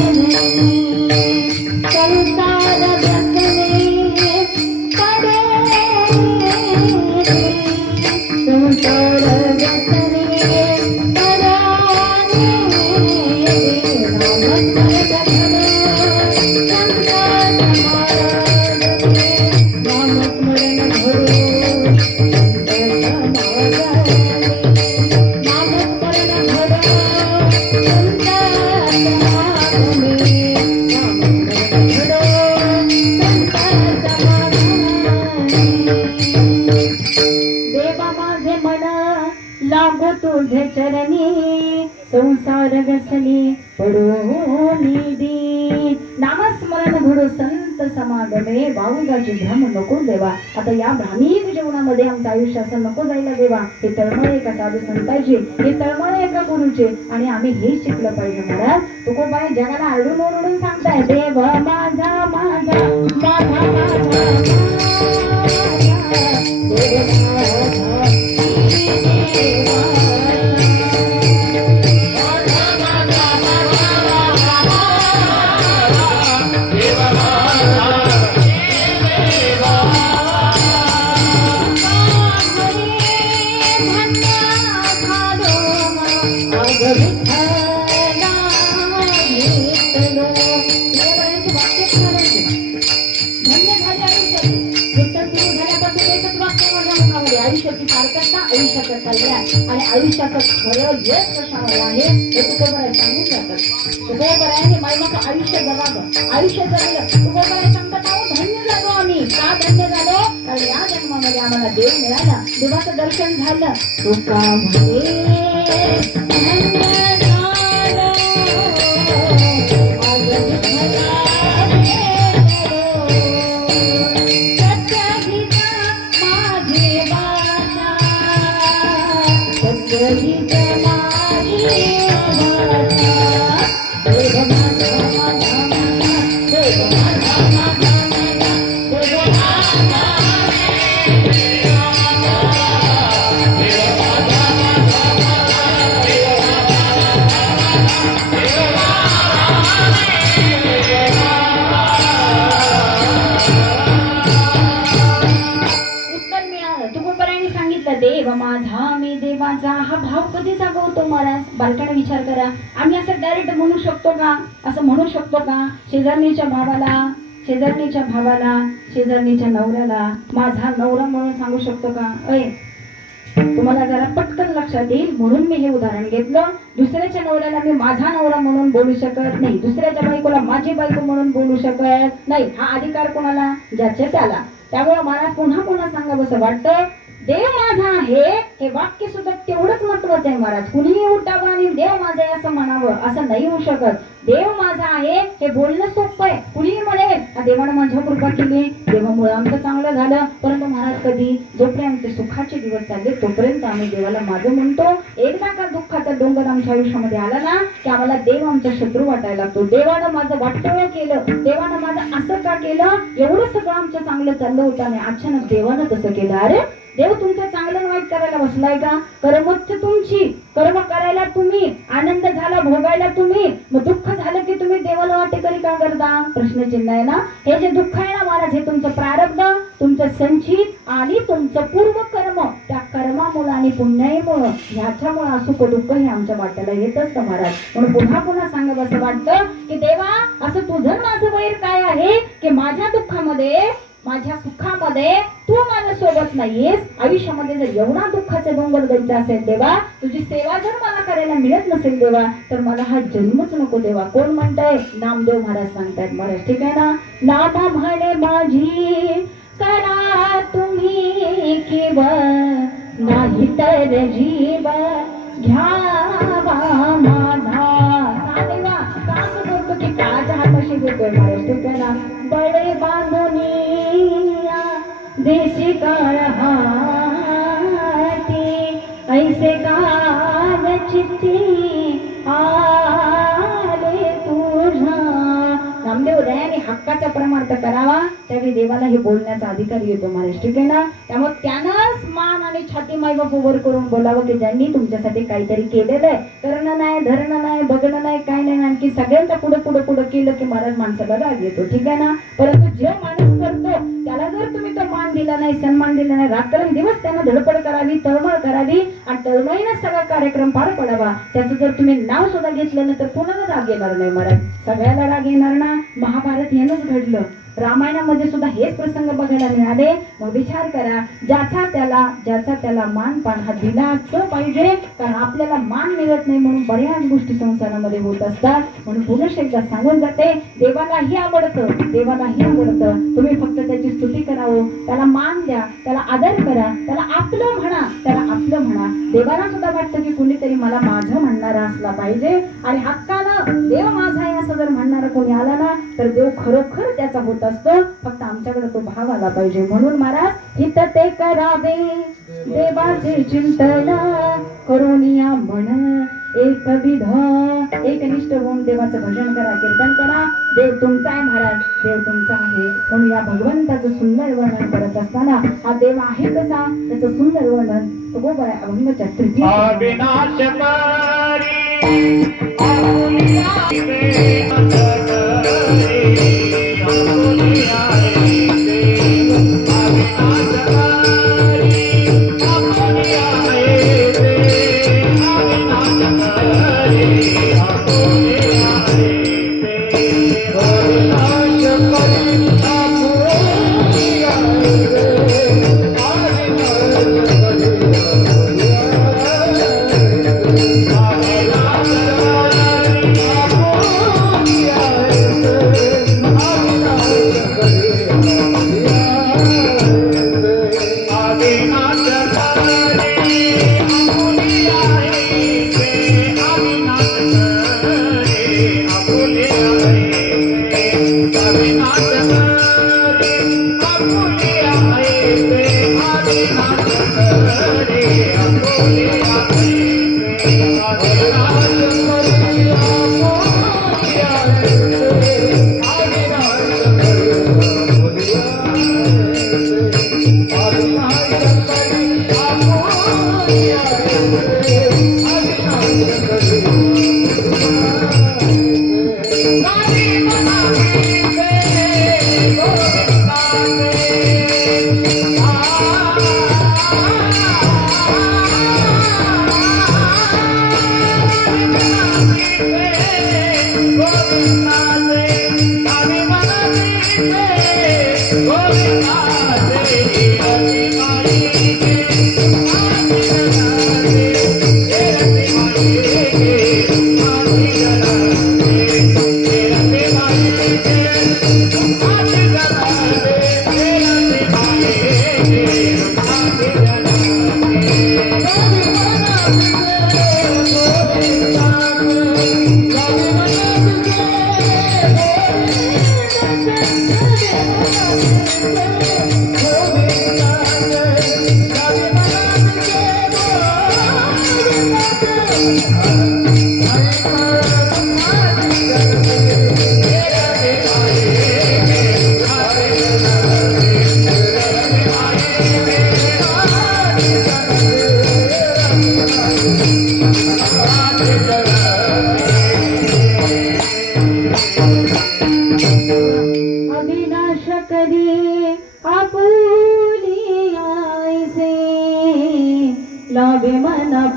संसार व्यसने पडे, संसार व्यसने लागो तुझे चरणी, संसार व्यसनी पडो निधी, नामस्मरण घडो संत समागमे, बाहुगाची भ्रम नको देवा. आता या भ्रामिक जीवनामध्ये आमचं आयुष्य असं नको जायला देवा. हे तळमळ एका साधू संतांची, हे तळमळ एका गुरुचे आणि आम्ही हे शिकलं पाहिजे महाराज. तुकोबाई जगाला आरडून ओरडून सांगताय, देव माझा माझा माझा माझा आयुष्याची सार्थकता, आयुष्याचं कल्याण आणि आयुष्याचं खरं यश कशावर आहे हे तुकोबाई सांगून जातात. तुकोबाई महिमाचं आयुष्य जगावं, आयुष्य जगलं. तुकोबाई सांगतात अहो धन्य झालो आम्ही. का धन्य झालो? कारण या जन्मामध्ये आम्हाला देव मिळाला, देवाचं दर्शन झालं. तुका म्हणे धन्य झालो आज विठ्ठला देव माझा मी देवाचा. हा भाव कधी जागवतो महाराज? बालकाने विचार करा. आम्ही असं डायरेक्ट म्हणू शकतो का? असं म्हणू शकतो का शेजारणीच्या भावाला, शेजारणीच्या भावाला, शेजारणीच्या नवऱ्याला माझा नवरा म्हणून सांगू शकतो का? तुम्हाला जरा पटकन लक्षात येईल म्हणून मी हे उदाहरण घेतलं. दुसऱ्याच्या नवऱ्याला मी माझा नवरा म्हणून बोलू शकत नाही, दुसऱ्याच्या बायकोला माझी बायको म्हणून बोलू शकत नाही. हा अधिकार कोणाला? ज्याचे त्याला. त्यामुळे महाराज पुन्हा पुन्हा सांगावंसं वाटतं, देव माझा आहे हे वाक्य सुद्धा तेवढंच महत्वाचं आहे महाराज. कुणीही उठावं आणि देव माझा आहे असं म्हणावं असं नाही होऊ शकत. देव माझा आहे हे बोलणं सोपं आहे. कुणीही म्हणेल देवानं माझ्यावर कृपा केली, देवामुळे आमचं चांगलं झालं, परंतु महाराज कधी जोपर्यंत सुखाचे दिवस चालले तोपर्यंत आम्ही देवाला माझं म्हणतो. एकदा का दुःखाचा डोंगर आमच्या आयुष्यामध्ये आला ना की आम्हाला देव आमचा शत्रू वाटायला लागतो. देवानं माझं वाटोळं केलं, देवानं माझं असं का केलं, एवढं सगळं आमचं चांगलं चाललं होतं आणि अचानक देवानं तसं केलं. अरे देव तुमचं चांगलं वाईट करायला बसलाय का? कर्मच तुमची, कर्म करायला तुम्ही, आनंद झाला भोगायला तुम्ही, मग दुःख झालं की तुम्ही देवाला वाटेकरी का करता? प्रश्नचिन्ह आहे ना. हे जे दुःख आहे ना महाराज, हे तुमचं प्रारब्ध, तुमचं संचित आणि तुमचं पूर्व कर्म, त्या कर्मामुळे आणि पुण्याईमुळं, ह्याच्यामुळे सुख दुःख हे आमच्या वाट्याला येत असतं महाराज. म्हणून पुन्हा पुन्हा सांगावं असं वाटतं की देवा, असं तुझं माझं वैर काय आहे की माझ्या दुःखामध्ये, माझ्या सुखामध्ये तू माझ्या सोबत नाहीयेस. आयुष्यामध्ये जर एवढा दुःखाचा डोंगर द्यायचा असेल देवा, तुझी सेवा जर मला करायला मिळत नसेल देवा, तर मला हा जन्मच नको देवा. कोण म्हणताय? नामदेव महाराज सांगतायत महाराज. ठीक आहे ना. नामा म्हणे माझी करा तुम्ही किव, नाही तर जीव घ्यावा माझा. हा देवा का असं करतो की काळाच्या हाताशी देतोय महाराज. ठीक आहे ना. बळे बांधुनिया देशी काळ हाती, ऐसे काल चित्ती आले तुझा. नामदेव दयाने हक्काचा परमार्थ करावा, त्यावेळी देवाला हे बोलण्याचा अधिकार येतो महाराज. ठीक आहे ना. त्यामुळे त्यानंच मान आणि छाती मायबाप वर करून बोलावं की ज्यांनी तुमच्यासाठी काहीतरी केलेलं आहे. करणं नाही, धरणं नाही, बघणं नाही, काय नाही. आणखी सगळ्यांच्या पुढे पुढे पुढे केलं की महाराज माणसाला राग येतो. ठीक आहे ना. परंतु जे माणूस करतो त्याला जर तुम्ही तो मान दिला नाही, सन्मान दिला नाही, रात्रंदिवस त्यांना धडपड करावी, तळमळ करावी आणि तळमळीने सगळा कार्यक्रम पार पडावा, त्याचं जर तुम्ही नाव सुद्धा घेतलं ना तर कोणाला राग येणार नाही महाराज. सगळ्याला राग येणार ना. महाभारत यानंच घडलं. रामायणामध्ये सुद्धा हेच प्रसंग बघायला मिळाले. मग विचार करा, ज्याचा त्याला मान पान हा दिलाच पाहिजे. कारण आपल्याला मान मिळत नाही म्हणून बऱ्याच गोष्टी संसारामध्ये होत असतात. म्हणून पुन्हा एकदा सांगून जाते, देवालाही आवडतं, देवालाही आवडतं. तुम्ही फक्त त्याची स्तुती करावं, त्याला मान द्या, त्याला आदर करा, त्याला आपलं म्हणा, त्याला आपलं म्हणा. देवाला सुद्धा वाटतं की कुणीतरी मला माझं म्हणणारा असला पाहिजे आणि हक्कानं देव माझा आहे असं जर म्हणणारा कोणी आला ना तर देव खरोखर त्याचा होत असतो. फक्त आमच्याकडे तो भाव आला पाहिजे. म्हणून महाराज हित ते करावे देवाचे चिंतन, करुनिया म्हण एकविध, एकनिष्ठ होऊन देवाचं भजन करा, कीर्तन करा. देव तुमचा आहे महाराज, देव तुमचा आहे. म्हणून या भगवंताचं सुंदर वर्णन करत असताना हा देव आहे कसा, त्याचं सुंदर वर्णन बरोबर आहे अभंगाच्या तृतीय.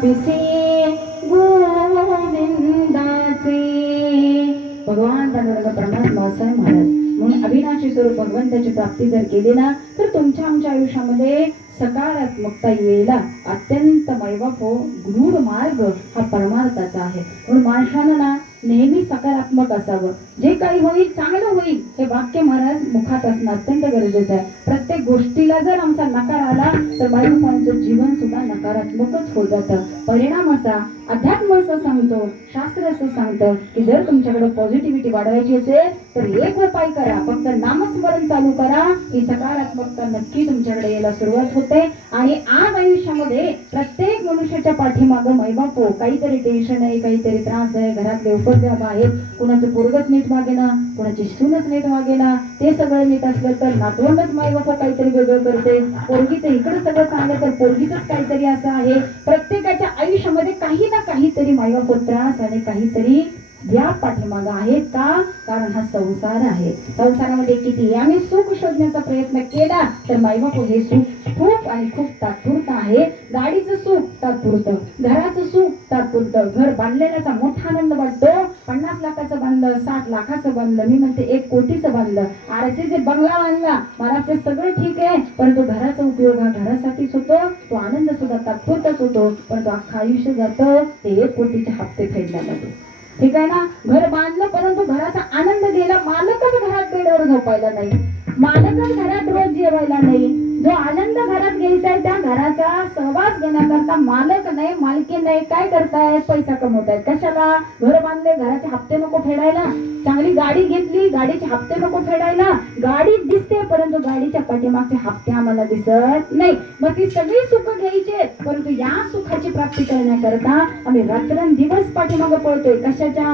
पिसे गोविंदाचे. भगवान पांडुरंग परमात्मा असं महाराज म्हणून अविनाशी स्वरूप भगवंताची प्राप्ती जर केली ना तर तुमच्या आमच्या आयुष्यामध्ये सकारात्मकता येईल. अत्यंत मैवापो गूढ मार्ग हा परमार्थाचा आहे. म्हणून माणसानं ना नेहमी सकारात्मक असावं. जे काही होईल चांगलं होईल हे वाक्य महाराज मुखात असणं अत्यंत गरजेचं आहे. प्रत्येक गोष्टीला जर आमचा नकार आला तर मैवापांचं जीवन सुद्धा नकारात्मकच होत जातं. परिणाम असा अध्यात्म असं सांगतो, शास्त्र असं सांगतं की जर तुमच्याकडे पॉझिटिव्हिटी वाढवायची असेल तर एक उपाय करा, फक्त नामस्मरण चालू करा ही सकारात्मकता नक्की तुमच्याकडे यायला सुरुवात होते. आणि आज आयुष्यामध्ये प्रत्येक मनुष्याच्या पाठीमागं मैबापो काहीतरी टेन्शन आहे, काहीतरी त्रास आहे, घरातले उपद्रव आहेत, कुणाचं पोरगच नीट मागेना, कुणाची सूनच नीट मागेना. ते सगळं नीट असलं तर नातवंडच मैबापो काहीतरी वेगळं करते, पोरगीचं इकडं सगळं चांगलं तर पोरगीचंच काहीतरी असं आहे. प्रत्येकाच्या आयुष्यामध्ये काही ना काहीतरी मैबापो त्रास आणि काहीतरी या पाठीमागं आहेत. का? कारण हा संसार आहे. संसारामध्ये किती आम्ही सुख शोधण्याचा प्रयत्न केला तर मायबापू हे सुख खूप आणि खूप तात्पुरतं आहे. गाडीचं सुख तात्पुरतं, घराचं सुख तात्पुरतं. घर बांधलेल्याचा मोठा आनंद वाटतो. 50 लाखाचं बांधलं, 60 लाखाचं बांधलं, मी म्हणते 1 कोटीचं बांधलं, RCC बंगला बांधला, मला ते सगळं ठीक आहे, परंतु घराचा उपयोग हा घरासाठीच होतो. तो आनंद सुद्धा तात्पुरताच होतो, पण तो अख्खा आयुष्य जातं ते 1 कोटीचे हप्ते फेडण्यामध्ये. ठीक आहे ना? घर बांधलं परंतु घराचा आनंद गेला. मालकच घरात बेडवर झोपायला नाही, मालकच घरात रोज जेवायला नाही. जो आनंद घरात घ्यायचा त्या घराचा सहवास घेण्याकरता मालक नाही, मालकी नाही. काय करतायत? पैसा कमवतायत. कशाला? घर बांधले, घराचे हप्ते नको फेडायला. चांगली गाडी घेतली, गाडीचे हप्ते नको फेडायला. गाडी दिसते परंतु गाडीच्या पाठीमागचे हप्ते आम्हाला दिसत नाही. मग ती सगळी सुख घ्यायची, परंतु या सुखाची प्राप्ती करण्याकरता आम्ही रात्रंदिवस पाठीमागं पळतोय. कशाच्या?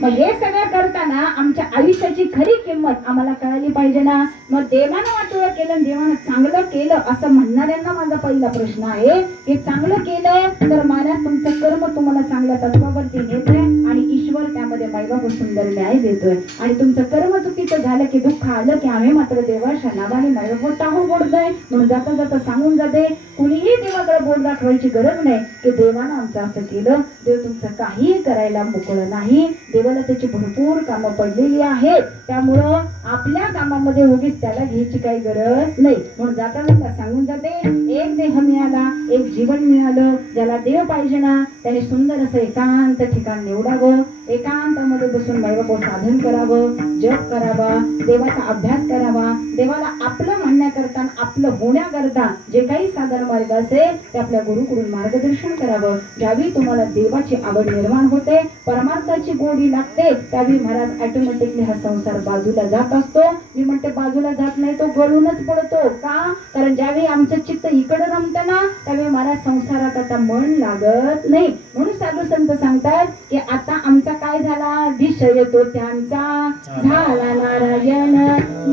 मग हे सगळं करताना आमच्या आयुष्याची खरी किंमत आम्हाला कळाली पाहिजे ना. मग देवानं वाटोळं केलं, देवानं चांगलं केलं असं म्हणणाऱ्यांना माझा पहिला प्रश्न आहे की चांगलं केलं तर महाराज तुमचं कर्म तुम्हाला चांगल्या तत्वावरती नेतोय आणि ईश्वर त्यामध्ये मैबाप सुंदर न्याय देतोय. आणि तुमचं कर्म चुकीचं झालं की दुःख आलं की आम्ही मात्र देवाच्या नावाने मैबाप टाहू बोलतोय. म्हणून जाता जाता सांगून जाते कुणीही देवाकडे बोट दाखवायची गरज नाही की देवानं आमचं असं केलं. देव तुमचं काहीही करायला मोकळं नाही. देवाला त्याची भरपूर कामं पडलेली आहेत. त्यामुळं आपल्या कामामध्ये उगीच त्याला घ्यायची काही गरज नाही. म्हणून जाता जाता सांगून जाते एक देह मिळाला, एक जीवन मिळालं. ज्याला देव पाहिजे ना त्याने सुंदर असं एकांत ठिकाण निवडावं, एकांतामध्ये बसून मैबाप साधन करावं, जप करावा, देवाचा अभ्यास करावा. देवाला आपलं म्हणण्याकरता आपलं होण्याकरता जे काही साधन मार्ग असेल ते आपल्या गुरुकडून मार्गदर्शन करावं. ज्यावेळी तुम्हाला देवाची आवड निर्माण होते, परमार्थाची गोडी लागते, त्यावेळी महाराज ऑटोमॅटिकली हा संसार बाजूला जात असतो. मी म्हणते बाजूला जात नाही, तो गळूनच पडतो. का? कारण ज्यावेळी आमचं चित्त इकडं रमतं ना त्यावेळी महाराज संसारात आता मन लागत नाही. म्हणून साधू संत सांगतात की आता आमचा काय झाला? विषय तो त्यांचा झाला नारायण,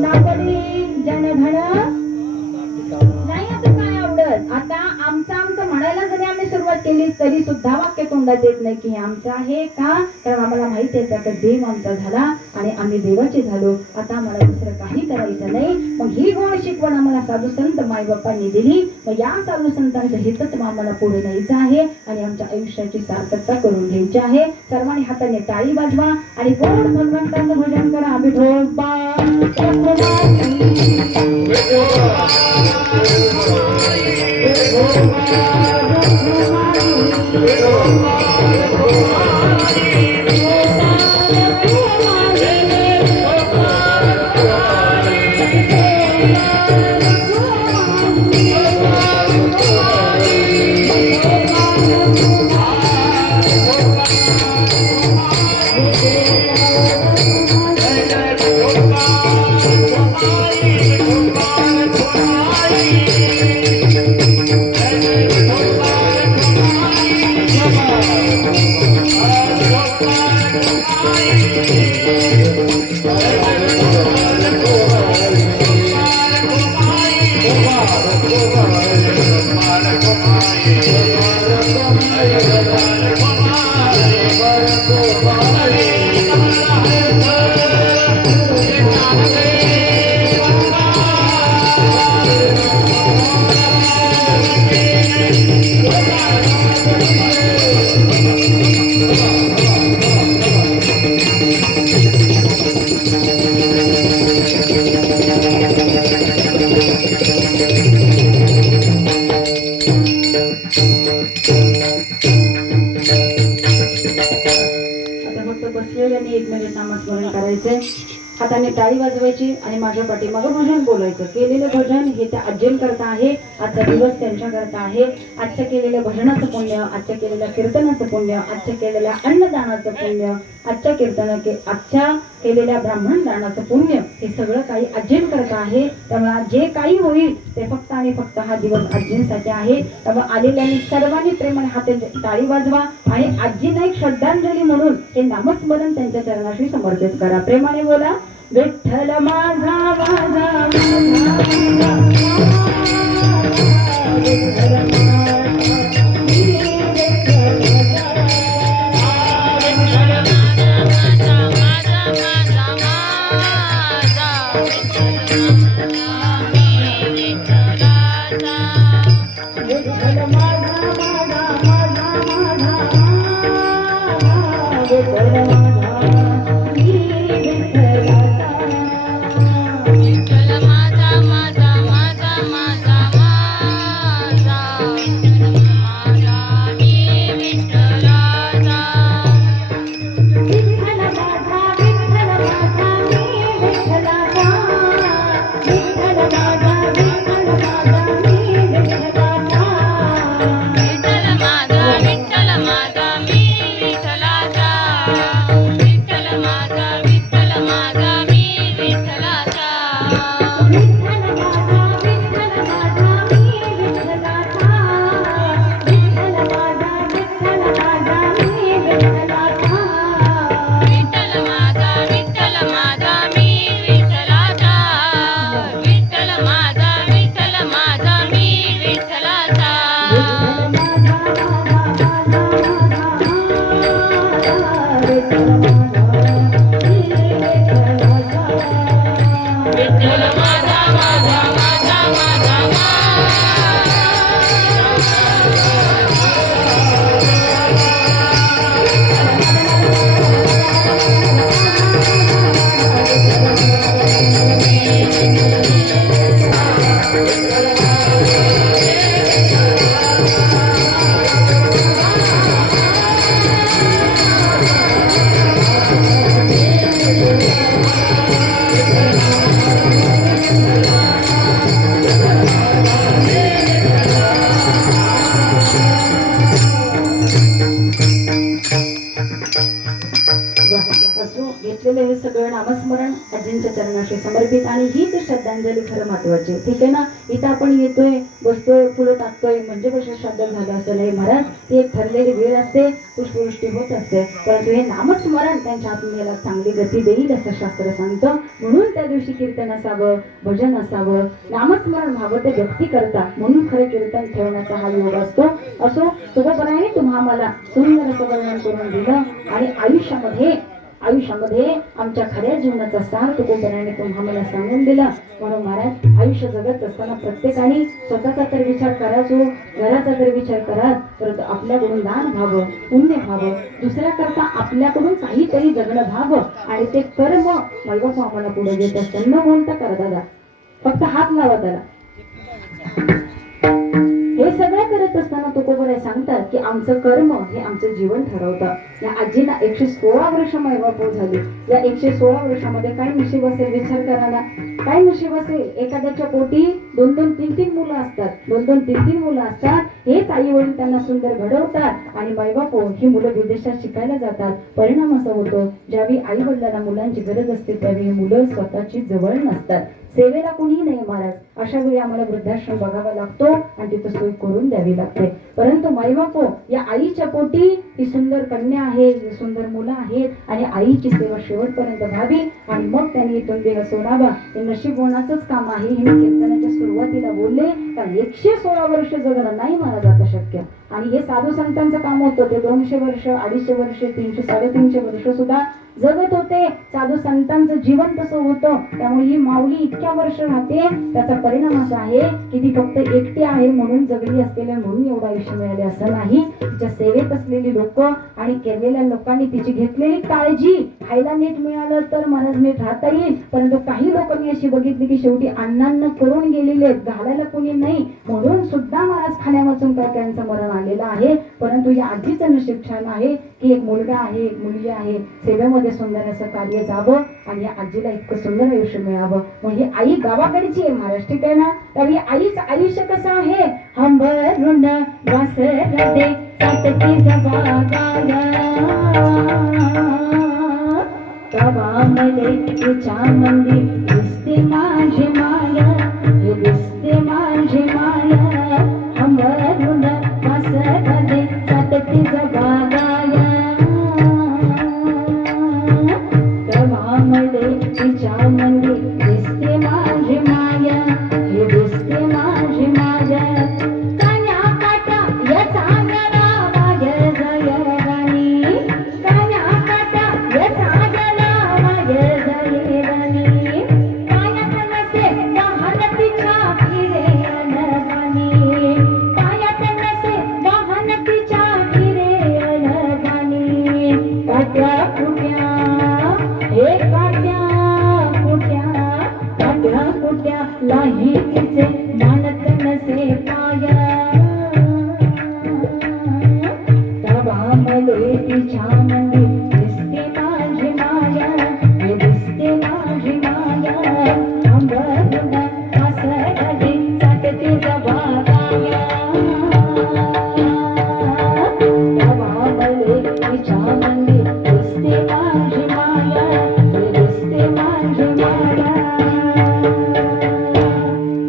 लागली जनधन नाही आता काय आवडत. आता आमचं म्हणायला जरी आम्ही सुरुवात केली तरी सुद्धा वाक्य तोंडात येत नाही की हे आमचं आहे. का? कारण आम्हाला माहिती आहे आता देव आमचा झाला आणि आम्ही देवाचे झालो. आता आम्हाला दुसरं काही करायचं नाही. मग ही गोड शिकवण आम्हाला साधू संत मायबापांनी दिली. मग या साधू संतांचं हितत्व आम्हाला पुढे न्यायचं आहे आणि आमच्या आयुष्याची सार्थकता करून घ्यायची आहे. सर्वांनी हाताने टाळी वाजवा आणि गोड भगवंताचं भजन करा. विठोबा आता फक्त बसलेल्याने 1 मिनिट नामस्मरण करायचंय. हाताने टाळी वाजवायची आणि माझ्या पाठीमागं भजन बोलायचं. केलेलं भजन हे त्या आजींकरता आहे. आजचा दिवस त्यांच्याकरता आहे. आजच्या केलेल्या भजनाचं पुण्य, आजच्या केलेल्या कीर्तनाचं पुण्य, आजच्या केलेल्या अन्नदानाचं पुण्य, आजच्या केलेल्या ब्राह्मण दानाचं पुण्य, हे सगळं काही आजींकरता आहे. त्यामुळे जे काही होईल ते फक्त आणि फक्त हा दिवस आजींसाठी आहे. त्यामुळे आलेल्या सर्वांनी प्रेमाने हाताने टाळी वाजवा आणि आजींना एक श्रद्धांजली म्हणून हे नामस्मरण त्यांच्या चरणाशी समर्पित करा. प्रेमाने बोला, विठ्ठल माझा माझा माझा विठ्ठल घेतलेलं हे सगळं नामस्मरण आजींच्या चरणाशी समर्पित आणि ही ती श्रद्धांजली खरं महत्वाची. ठीक आहे ना. इथं आपण येतोय, बसतोय, फुलं टाकतोय म्हणजे कसं श्रद्धा झालं असं नाही महाराज. ती एक ठरलेली वेळ असते, पुष्पवृष्टी होत असते. परंतु हे नामस्मरण त्यांच्या आत्म्याला चांगली गती देईल असं शास्त्र सांगतं. म्हणून त्या दिवशी कीर्तन असावं, भजन असावं, नामस्मरण व्हावं ते व्यक्ती करता. म्हणून खरं कीर्तन ठेवण्याचा हा योग असतो. असो तुझ्यापणाने तुम्हा मला सुंदर असं वर्णन करून दिलं आणि आयुष्यामध्ये आमच्या खऱ्या जीवनाचा सार तुकोपणाने तुम्हा मला सांगून दिला. म्हणून महाराज आयुष्य जगत असताना प्रत्येकाने स्वतःचा तर विचार कराच, घराचा तर विचार कराच, परंतु आपल्याकडून दान व्हावं, पुण्य व्हावं, दुसऱ्याकरता आपल्याकडून काहीतरी जगणं व्हावं आणि ते कर्म मैबाप आम्हाला पुढे देत असतं. न बोलता करा दादा, फक्त हात लावा त्याला. हे सगळं करत असताना तुकोबराय सांगतात की आमचं कर्म हे आमचं जीवन ठरवतं. या आजीला 116 वर्ष मैबापो झाली. या 116 वर्षामध्ये काय नशीब असेल विचार करा ना. काय नशीब असेल. एखाद्याच्या पोटी 2-2, 3-3 मुलं असतात. 2-2, 3-3 मुलं असतात. हेच आई वडील त्यांना सुंदर घडवतात आणि मैबापो ही मुलं विदेशात शिकायला जातात. परिणाम असा होतो ज्यावेळी आई वडिलांना मुलांची गरज असते त्यावेळी मुलं स्वतःची जवळ नसतात. सेवेला कोणीही नाही महाराज. अशा वेळी आम्हाला वृद्धाश्रम बघावा लागतो आणि तिथं सोय करून द्यावी लागते. परंतु माईबापो या आईच्या पोटी ही सुंदर कन्या आहे, ही सुंदर मुलं आहेत आणि आईची सेवा शेवटपर्यंत व्हावी आणि मग त्यांनी इथून देह सोडावा. हे नशीबवानाचंच काम आहे. हे मी कीर्तनाच्या सुरुवातीला बोलले. कारण 116 वर्ष जगणं नाही महाराज आता शक्य. आणि हे साधू संतांचं काम होतं. ते 200 वर्ष, 250 वर्ष, 300, 350 वर्ष सुद्धा जगत होते. साधू संतांचं जीवन तसं होतं. त्यामुळे ही माऊली इतक्या वर्ष राहते. त्याचा परिणाम असा आहे की ती फक्त एकटी आहे म्हणून जगली असलेले म्हणून एवढं आयुष्य मिळाले असं नाही. तिच्या सेवेत असलेली लोक आणि केलेल्या लोकांनी तिची घेतलेली काळजी खायला नीट मिळालं तर माणूस नीट राहता येईल, परंतु काही लोक मी अशी बघितली की शेवटी अन्नान्न करून गेलेले, घालायला कोणी नाही म्हणून सुद्धा महाराज खाण्या वाचून त्यांचं मरण आलेलं आहे. परंतु या आजीचं नशीब छान आहे की एक मुलगा आहे, एक मुलगी आहे, सेवेमध्ये सुंदर असं कार्य जावं आणि या आजीला इतकं सुंदर आयुष्य मिळावं. मग ही आई गावाकडची आहे महाराज, ठीक आहे ना. तर ही आईचं आयुष्य कसं आहे, हंबरुण वासरते सातती जबागाया गावामध्ये तिच्या मंदी दिसते माझी माया, हे दिसते माझी माया. हंबरुण वासरते सातती जबागाया गावामध्ये तिच्या मंदी दिसते माझी माया, हे दिसते माझी माया. कान्या काटा याचा गळा माझ्या जयराणी, कान्या काटा याचा गळा माझ्या जयराणी. पायात नसे वाहन तिच्या फिरे अनगाणी, पायात नसे वाहन तिच्या फिरे अनगाणी. काट्या कुट्या हे काट्या कुट्या लाही तिचे मानत नसे पाया. गावामध्ये तिच्या मंदी दिसते माझी माया, हे दिसते माझी माया. हंबरुण वासरते सातती जबागाया गावामध्ये तिच्या मंदी दिसते माझी माया, हे दिसते माझी माया.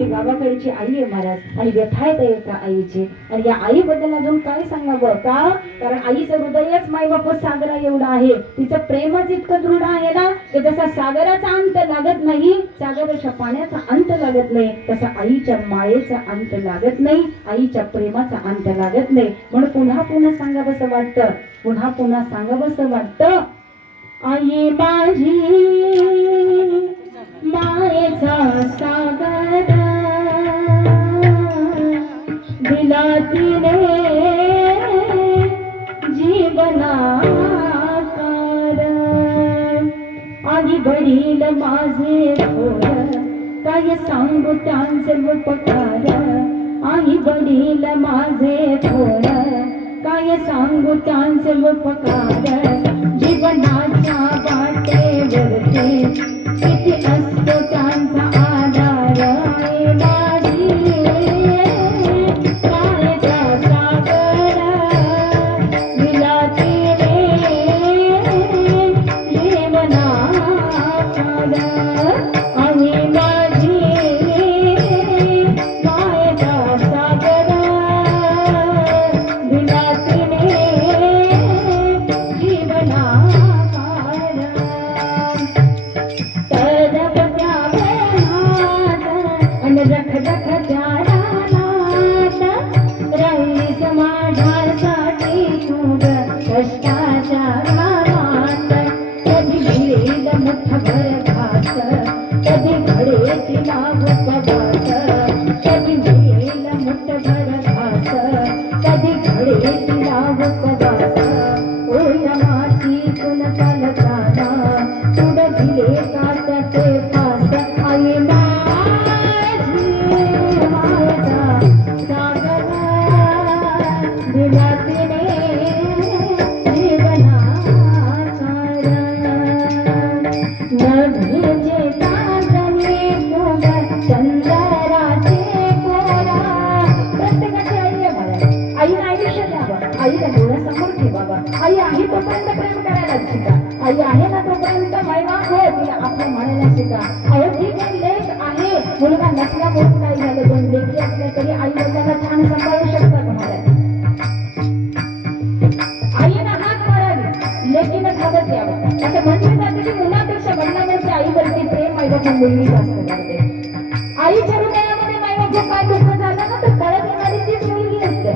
गावाकडची आई आहे महाराज आणि व्यथा आहे त्या एका आईची. आणि या आईबद्दल अजून काय सांगावं का, कारण आईचं हृदयच मायबाप सागरा एवढं आहे, तिचं प्रेमच इतकं दृढ आहे ना की जसा सागराचा अंत लागत नाही, सागराच्या पाण्याचा अंत लागत नाही, तसा आईच्या मायेचा अंत लागत नाही, आईच्या प्रेमाचा अंत लागत नाही. म्हणून पुन्हा पुन्हा सांगावंसं वाटतं, पुन्हा पुन्हा सांगावंसं वाटतं. आई माझी मायेचा सागर दिला तिने जीवनाकार. आई वडील माझे थोर काय सांगू त्यांचे उपकार, आई वडील माझे थोर काय सांगू त्यांचे उपकार. जीवनाच्या वाटेवरती किती असतो त्यांचा आधार. आई माझी मायेचा सागर दिला तिने जीवनाकार. आई माझी मायेचा सागर दिला तिने जीवनाकार. रख रख जारानात राहिली समाजासाठी तू कष्टाच्या गावात. कधी गिळेल मुठभर घास, कधी घडे तिला उपवास, कधी गिळेल मुठभर घास, कधी घडे तिला उपवास. ओया माती तुन चालताना तुड दिले काट्याचे फास. आई दिला तिने जीवनाकार. नदीचे चांदणे फुग चंद्राचे कोरा. प्रत्येकाची आई आहे मला, आईला आयुष्य द्यावं, आईला डोळ्यासमोर ठेवावं. आई आहे तोपर्यंत प्रेम करायला शिका, आई आहे ना तोपर्यंत मैबाप हो तिला आपलं म्हणायला शिका. अहो ठीक आहे, लेख आहे, मुलगा नसला म्हणून काय झालं, दोन लेखी असल्या तरी आई वडिलांना छान सांभाळू शकतात महाराज. आईनं हात मारावी, लेकीनं धावत यावं. असं म्हटलं जातं की मुलापेक्षा वडिलांवरती आईवरती प्रेम मायबाप मुलगी जास्त करते. आईच्या हृदयामध्ये मायबाप काय दुःख झालं ना तर कळत येणारी तीच मुलगी असते.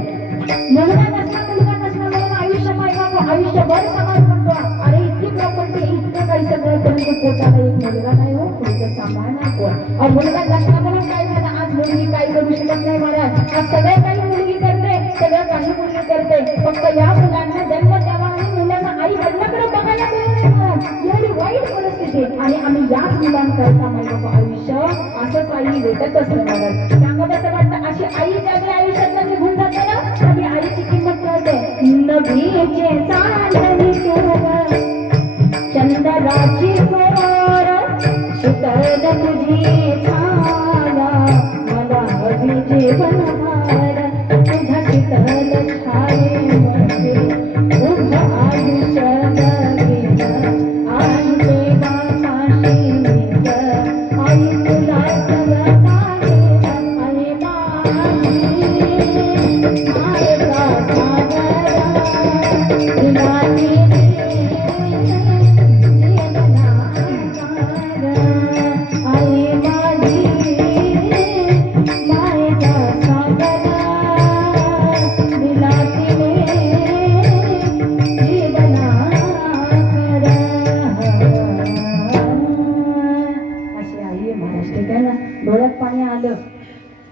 मुलगा नसला म्हणून आयुष्य मायबाप आयुष्यभर समाज म्हणतो अरे इतकी प्रॉपर्टी इतकं काही सगळं परंतु पोटाला एक मुलगा नाही हो, पुढचं सांभाळणार कोण. मुलगा नसला म्हणून काय झालं, आज मुलगी काही करू शकत नाही महाराज. आज सगळं काही मुलगी करते, सगळं काही मुलगी करते. फक्त या मुलांना जन्म द्यावा आणि मुलांना आई वडिलांकडे बघायला मिळत नाही महाराज. याच मुलांकरता माई बाबा आयुष्य असंच आई भेटत असतं मला. सांगा कसं वाटतं, अशी आई ज्यावेळी आयुष्यात निघून जाते ना, त्यावेळी आईची किंमत कळते. नभीचे चांदणी तू चंदनाची कोर, शीतल तुझी छाया, मला हवी जीवनभर तुझ्या शीतल छायेमध्ये उभं आयुष्य जगेन. आई देवा पाशी मीच, आई तुला सगळं मागेन. आई माझी मायेचा सागर, तुला डोळ्यात पाणी आलं.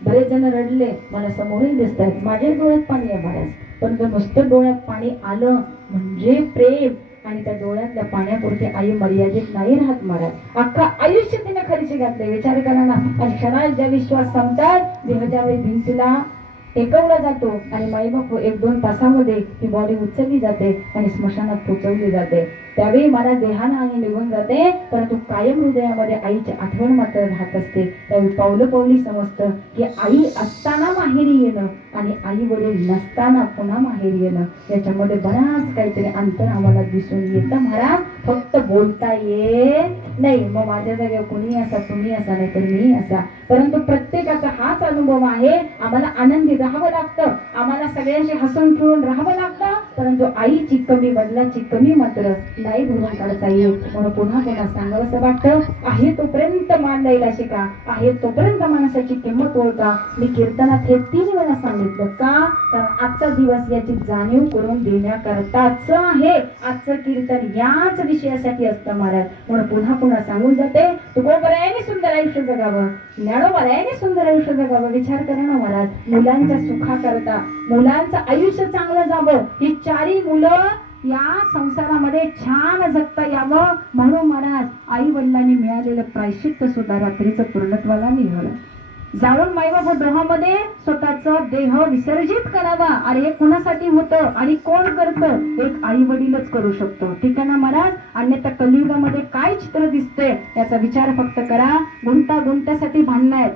बरेच जण रडले, मला समोरही दिसत आहेत, माझ्या डोळ्यात पाणी आहे बऱ्याच. पण जर नुसतं डोळ्यात पाणी आलं म्हणजे प्रेम, आणि त्या डोळ्यातल्या पाण्यापुरते आई मर्यादित नाही राहत महाराज. अख्खा आयुष्य तिने खर्ची घातले. विचार करा ना, आणि क्षणात ज्या विश्वास संपतात, देवाच्या वेळी भिंतीला टेकवला जातो आणि माईबाप 1-2 तासामध्ये ही बॉडी उचलली जाते आणि स्मशानात पोचवली जाते. त्यावेळी मला देहानं आणि निघून जाते, परंतु कायम हृदयामध्ये आईची आठवण मात्र राहत असते. त्यावेळी पावलं पावली समजतं की आई असताना माहेरी येणं आणि आई वडील नसताना पुन्हा माहेरी येणं, याच्यामध्ये बराच काहीतरी अंतर आम्हाला दिसून येतं महाराज. फक्त बोलता येत नाही. मग माझ्या जागेवर कुणी असा, तुम्ही असा, नाही तर मी असा, परंतु प्रत्येकाचा हाच अनुभव आहे. आम्हाला आनंदी राहावं लागतं, आम्हाला सगळ्यांशी हसून खेळून राहावं लागतं, परंतु आईची कमी, बदलाची कमी मात्र नाही भरून काढता येईल. म्हणून पुन्हा सांगावं असं वाटतं, आहे तोपर्यंत मान द्यायला शिका, आहे तोपर्यंत माणसाची किंमत ओळखा. मी कीर्तनात हे 3 वेळा सांगितलं का, कारण आजचा दिवस याची जाणीव करून देण्याकरताच आहे. आजचं कीर्तन याच विषयासाठी असतं महाराज. म्हणून पुन्हा पुन्हा सांगून जाते, तुकोबरायाने सुंदर आयुष्य जगावं, ज्ञानोबरायाने सुंदर आयुष्य जगावं. विचार करा ना महाराज, मुलांच्या सुखाकरता, मुलांचं आयुष्य चांगलं जावं, ही 4 मुलं या संसारामध्ये छान जगता यावं म्हणून महाराज आई वडिलांनी मिळालेलं प्रायश्चित्त सुद्धा रात्रीचं पूर्णत्वाला निघालं. जाऊन माईबाप डोहामध्ये स्वतःचा देह विसर्जित करावा. अरे हे कोणासाठी होतं आणि कोण करतं? एक आई वडीलच करू शकतो. ठीक आहे ना महाराज. अन्यथा कलियुगामध्ये काय चित्र दिसतंय याचा विचार फक्त करा. गुंतासाठी भांडणं आहेत,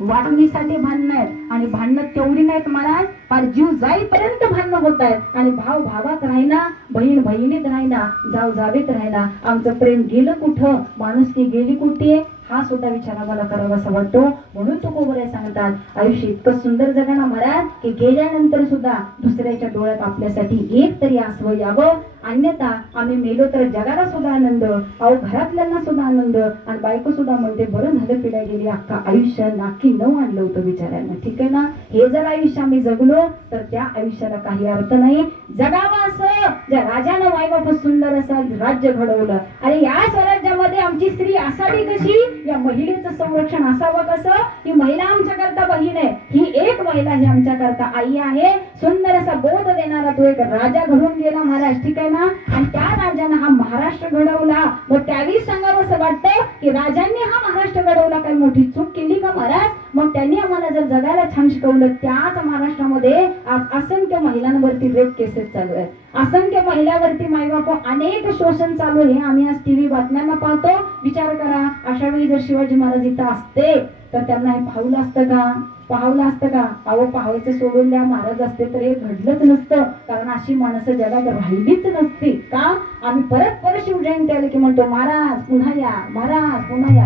वाटणीसाठी भांडणं आहेत, आणि भांडणं तेवढी नाहीत महाराज, फार जीव जाईपर्यंत भांडणं होत आहेत. आणि भाव भावात राहिना, बहीण बहिणीत राहिना, जाव जावेत राहिना. आमचं प्रेम गेलं कुठं, माणुसकी गेली कुठे, हा सुद्धा विचार आम्हाला करावा असं वाटतो. म्हणून तुकोबराय सांगतात, आयुष्य इतकं सुंदर जगाना महाराज की गेल्यानंतर सुद्धा दुसऱ्याच्या डोळ्यात आपल्यासाठी एक तरी आसवं यावं. अन्यथा आम्ही मेलो तर जगाला सुद्धा आनंद, अहो घरातल्यांना सुद्धा आनंद. आणि बायको सुद्धा म्हणते, बरं झालं पिढ्या गेली, अख्खा आयुष्य नाकी नऊ आणलं होतं बिचाऱ्यांना. ठीक आहे ना. हे जर आयुष्य आम्ही जगलो तर त्या आयुष्याला काही अर्थ नाही. जगावं असं ज्या राजानं मायबाप सुंदर असं राज्य घडवलं. आणि या स्वराज्यामध्ये आमची स्त्री असावी कशी, या महिलेचं संरक्षण असावं कसं. ही महिला आमच्या करता बहीण आहे, ही एक महिला ही आमच्या करता आई आहे. सुंदर असा बोध देणारा तो एक राजा घडून गेला महाराज. ठीक आहे ना. आणि त्या राजानं हा महाराष्ट्र घडवला. मग त्यावेळी सांगावं असं वाटतं की राजांनी हा महाराष्ट्र घडवला, काही मोठी चूक केली का महाराज. मग त्यांनी आम्हाला जर जगायला छान शिकवलं, त्याच महाराष्ट्रामध्ये आज असंख्य महिलांवरती रेप केसेस चालू आहेत, असंख्य महिलांवरती मायबाप अनेक शोषण चालू आहे. आम्ही आज टीव्ही बातम्यांना पाहतो. विचार करा, अशा वेळी जर शिवाजी महाराज इथं असते तर त्यांना हे पाहलं असतं का, पाहलं असतं का. अहो पाहायचं सोडून द्या, महाराज असते तर हे घडलंच नसतं. कारण अशी माणसं जगात राहिलीच नसती का. आम्ही परत शिवजयंती आली की म्हणतो, महाराज पुन्हा या, महाराज पुन्हा या.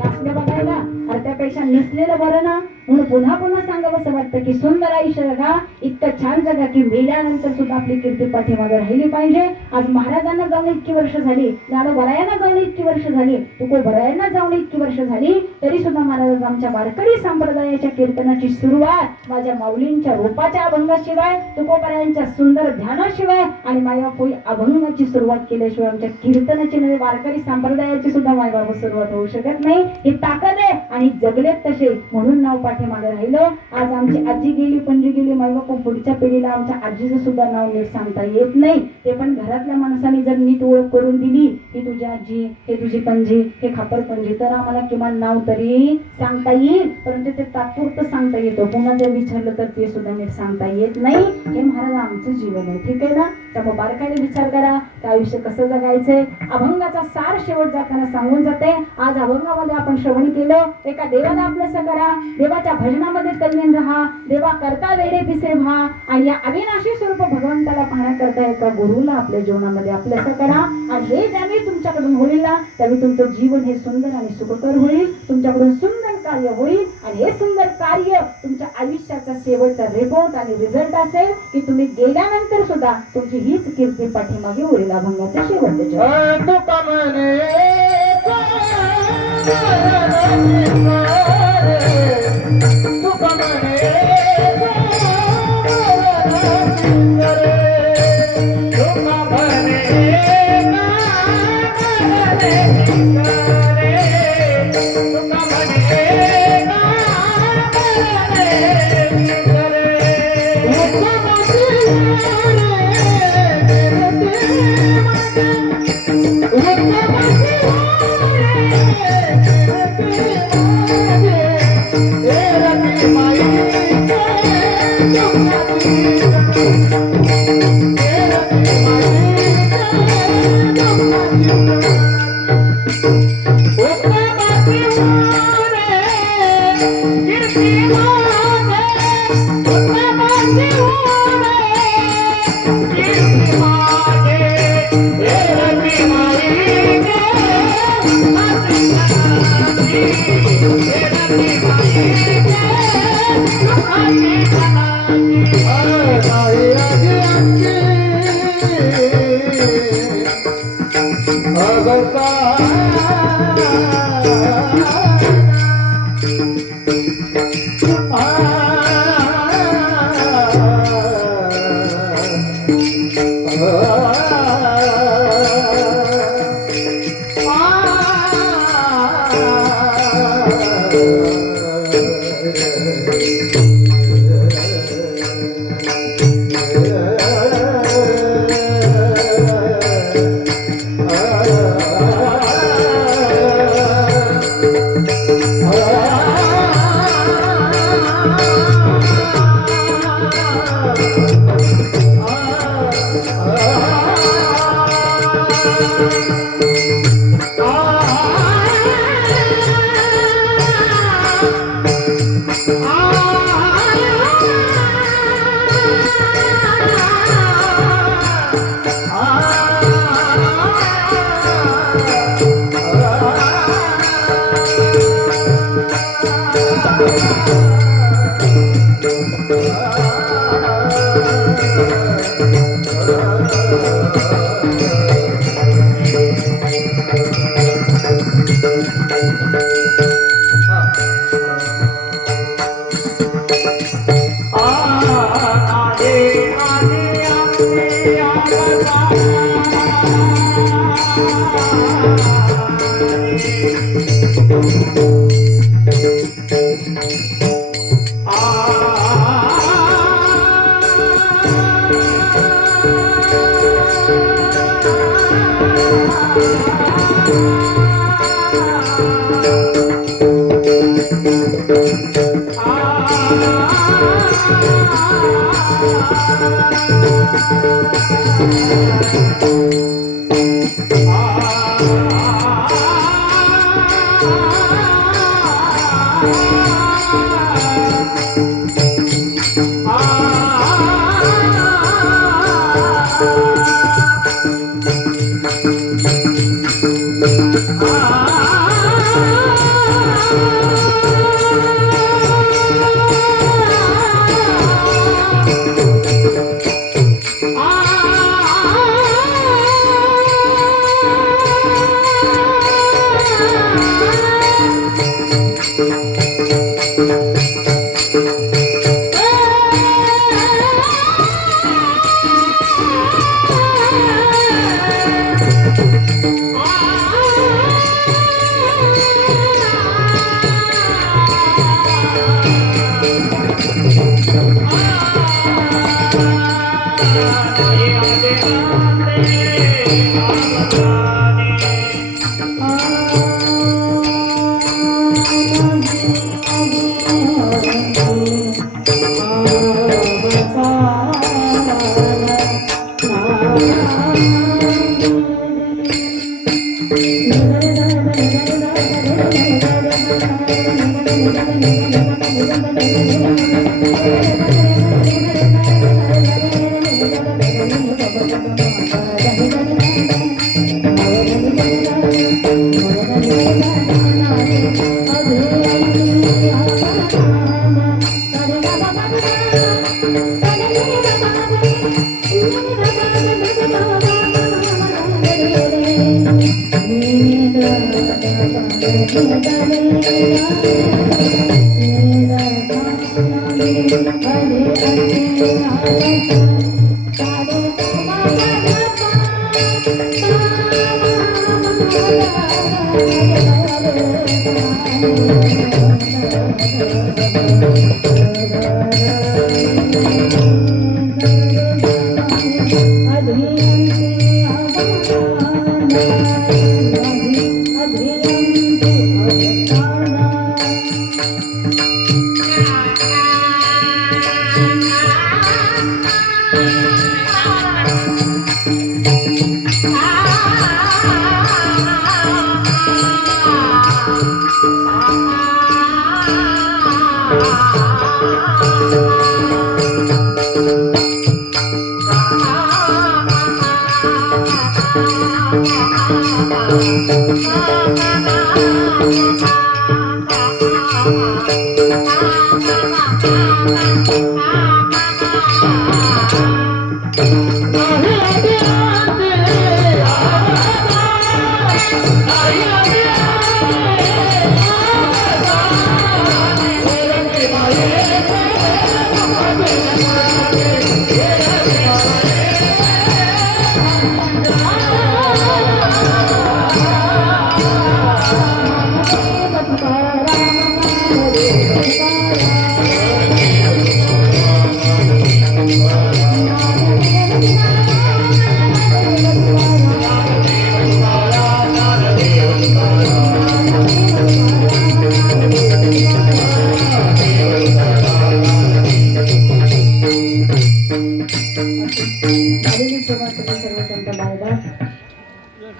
असलं बघायला, अरे त्यापेक्षा नसलेलं बरं ना. म्हणून पुन्हा सांगावं असं वाटतं की सुंदर आयुष्य जगा, इतकं छान जगा की मेल्यानंतर सुद्धा आपली कीर्ती पाठीमागे राहिली पाहिजे. आज महाराजांना जाऊन इतकी वर्ष झाली, ज्ञानोबरायांना जाऊन इतकी वर्ष झाली, तुकोबरायांना जाऊन इतकी वर्ष झाली, तरी सुद्धा महाराज आमच्या वारकरी संप्रदायाच्या कीर्तनाची सुरुवात माझ्या माऊलींच्या रूपाच्या अभंगाशिवाय, तुकोबरायांच्या सुंदर ध्यानाशिवाय आणि मायबापोई अभंगाची सुरुवात केल्याशिवाय आमच्या कीर्तनाची नव्हे वारकरी संप्रदायाची सुद्धा मायबाबा सुरुवात होऊ शकत नाही. ही ताकद आहे आणि जगलेत तसे म्हणून नाव पाठीमागे राहिलं. आज आमची आजी गेली, पणजी गेली, मायबापू पुढच्या पिढीला आमच्या आजीचं सुद्धा नाव नीट सांगता येत नाही. ते पण घरातल्या माणसाने जर नीट ओळख करून दिली ही तुझी आजी, हे तुझी पणजी, हे खापर पणजी, तर आम्हाला किमान नाव तरी सांगता येईल. परंतु ते तात्पुरतं सांगता येतं, पुन्हा जर विचारलं तर ते सुद्धा नीट सांगता येत नाही. हे महाराज आमचं जीवन आहे, ठीक आहे ना. त्यामुळे बारकाईने विचार करा की आयुष्य कसं जगायचंय. अभंगाचा सार शेवट जाताना सांगून जाते. आज अभंगामध्ये आपण श्रवण केलं, एका देवाला आपलंसं करा, देवाच्या भजनामध्ये तल्लीन राहा, देवा करता वेडे पिसे व्हा आणि या अविनाशी स्वरूप भगवंताला पाहण्याकरता एका गुरुला आपल्या जीवनामध्ये आपलंसं करा. आणि हे ज्यावेळी तुमच्याकडून होईल ना त्यावेळी तुमचं जीवन हे सुंदर आणि सुखकर होईल, तुमच्याकडून सुंदर कार्य होईल. आणि हे सुंदर कार्य तुमच्या आयुष्याचा शेवटचा रिपोर्ट आणि रिझल्ट असेल की तुम्ही गेल्यानंतर सुद्धा तुमची हीच कीर्ती पाठीमागे उरेल. अभंगाच्या शेवटचे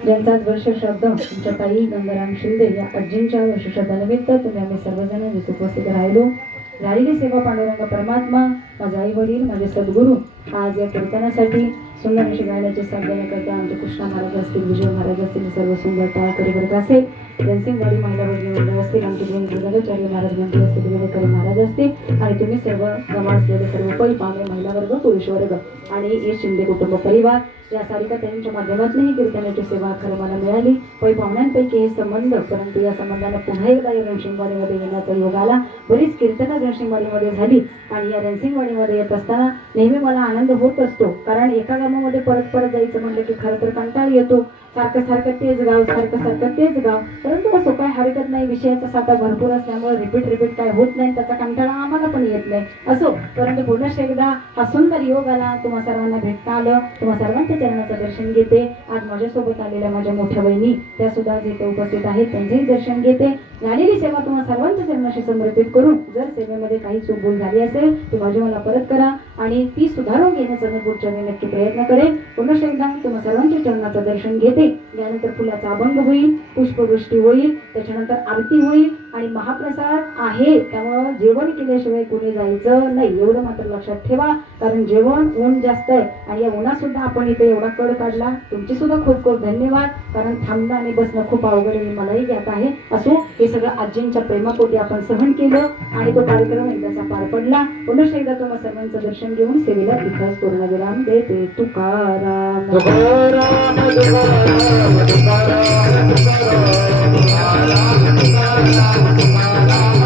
ज्यांचाच वर्षश्राद्ध तुमच्या ताई गंगाराम शिंदे या आजींच्या वर्षश्राद्धानिमित्त तुम्ही आम्ही सर्वजण जिथे उपस्थित राहिलो. झालेली सेवा पांडुरंग परमात्मा, माझे आई वडील, माझे सद्गुरू आज या कीर्तनासाठी सुंदर अशी गाण्याची साथ देण्याकरता आमचे कृष्णा महाराज असतील, विजय महाराज असतील, सर्व सुंदर टाळकरी वर्ग असेल, रणसिंगवाडी महिला भजनी मंडळ असतील, आमचे दोन गुरुदाचार्य महाराज मंडळ असतील, विवेकरी महाराज असतील आणि तुम्ही सर्व जमा असलेले सर्व पै पामे महिला वर्ग, पुरुष वर्ग आणि हे शिंदे कुटुंब परिवार या सारिका त्यांच्या माध्यमातून ही कीर्तनाची सेवा खरं मला मिळाली. पै पाहुण्यांपैकी हे संबंध, परंतु या संबंधाला पुन्हा एकदा या रणसिंगवाडीमध्ये येण्याचा योग आला. बरीच कीर्तनं रणसिंगवाडीमध्ये झाली आणि या रणसिंगवाडीमध्ये येत असताना नेहमी मला आनंद होत असतो, कारण एका गावामध्ये परत परत जायचं म्हटलं की खरं तर कंटाळ येतो. सारखं सारखं तेच गाव, सारखं सारखं तेच गाव, परंतु असं काय हरकत नाही, विषयाचा साठा भरपूर असल्यामुळे रिपीट काय होत नाही, त्याचा कंटाळा आम्हाला पण येत नाही असो. परंतु पुनश्च एकदा हा सुंदर योग आला, तुम्हा सर्वांना भेटता आलं, तुम्हा सर्वांच्या चरणाचं दर्शन घेते. आज माझ्यासोबत आलेल्या माझ्या मोठ्या बहिणी त्या सुद्धा जिथे उपस्थित आहेत त्यांचेही दर्शन घेते. झालेली सेवा तुम्हा सर्वांच्या चरणाशी समर्पित करून जर सेवेमध्ये काही चूक भूल झाली असेल ती माझी मला परत करा आणि ती सुधारून घेण्याचा मी पुढच्या वेळी नक्की प्रयत्न करेन. पुनश्च एकदा मी तुम्हा सर्वांच्या चरणाचं दर्शन घेते. यानंतर फुलाचा अभंग होईल, पुष्पवृष्टी होईल, त्याच्यानंतर आरती होईल आणि महाप्रसाद आहे, त्यामुळं जेवण केल्याशिवाय कुणी जायचं नाही एवढं मात्र लक्षात ठेवा, कारण जेवण ऊन जास्त आहे आणि या उन्हात सुद्धा आपण इथे एवढा कड काढला. तुमचे सुद्धा खूप खूप धन्यवाद, कारण थांबणं आणि बसणं खूप अवघड आहे, मलाही ज्ञात आहे. असो, हे सगळं आजींच्या प्रेमापोटी आपण सहन केलं आणि तो कार्यक्रम एकदाचा पार पडला. पुनश्च एकदा तुम्हा सर्वांचं दर्शन घेऊन सेवेला इथंच पूर्ण विराम देते. तुकाराम तुकाराम तुकाराम तुकाराम तुकाराम तुकाराम तुकाराम तुकाराम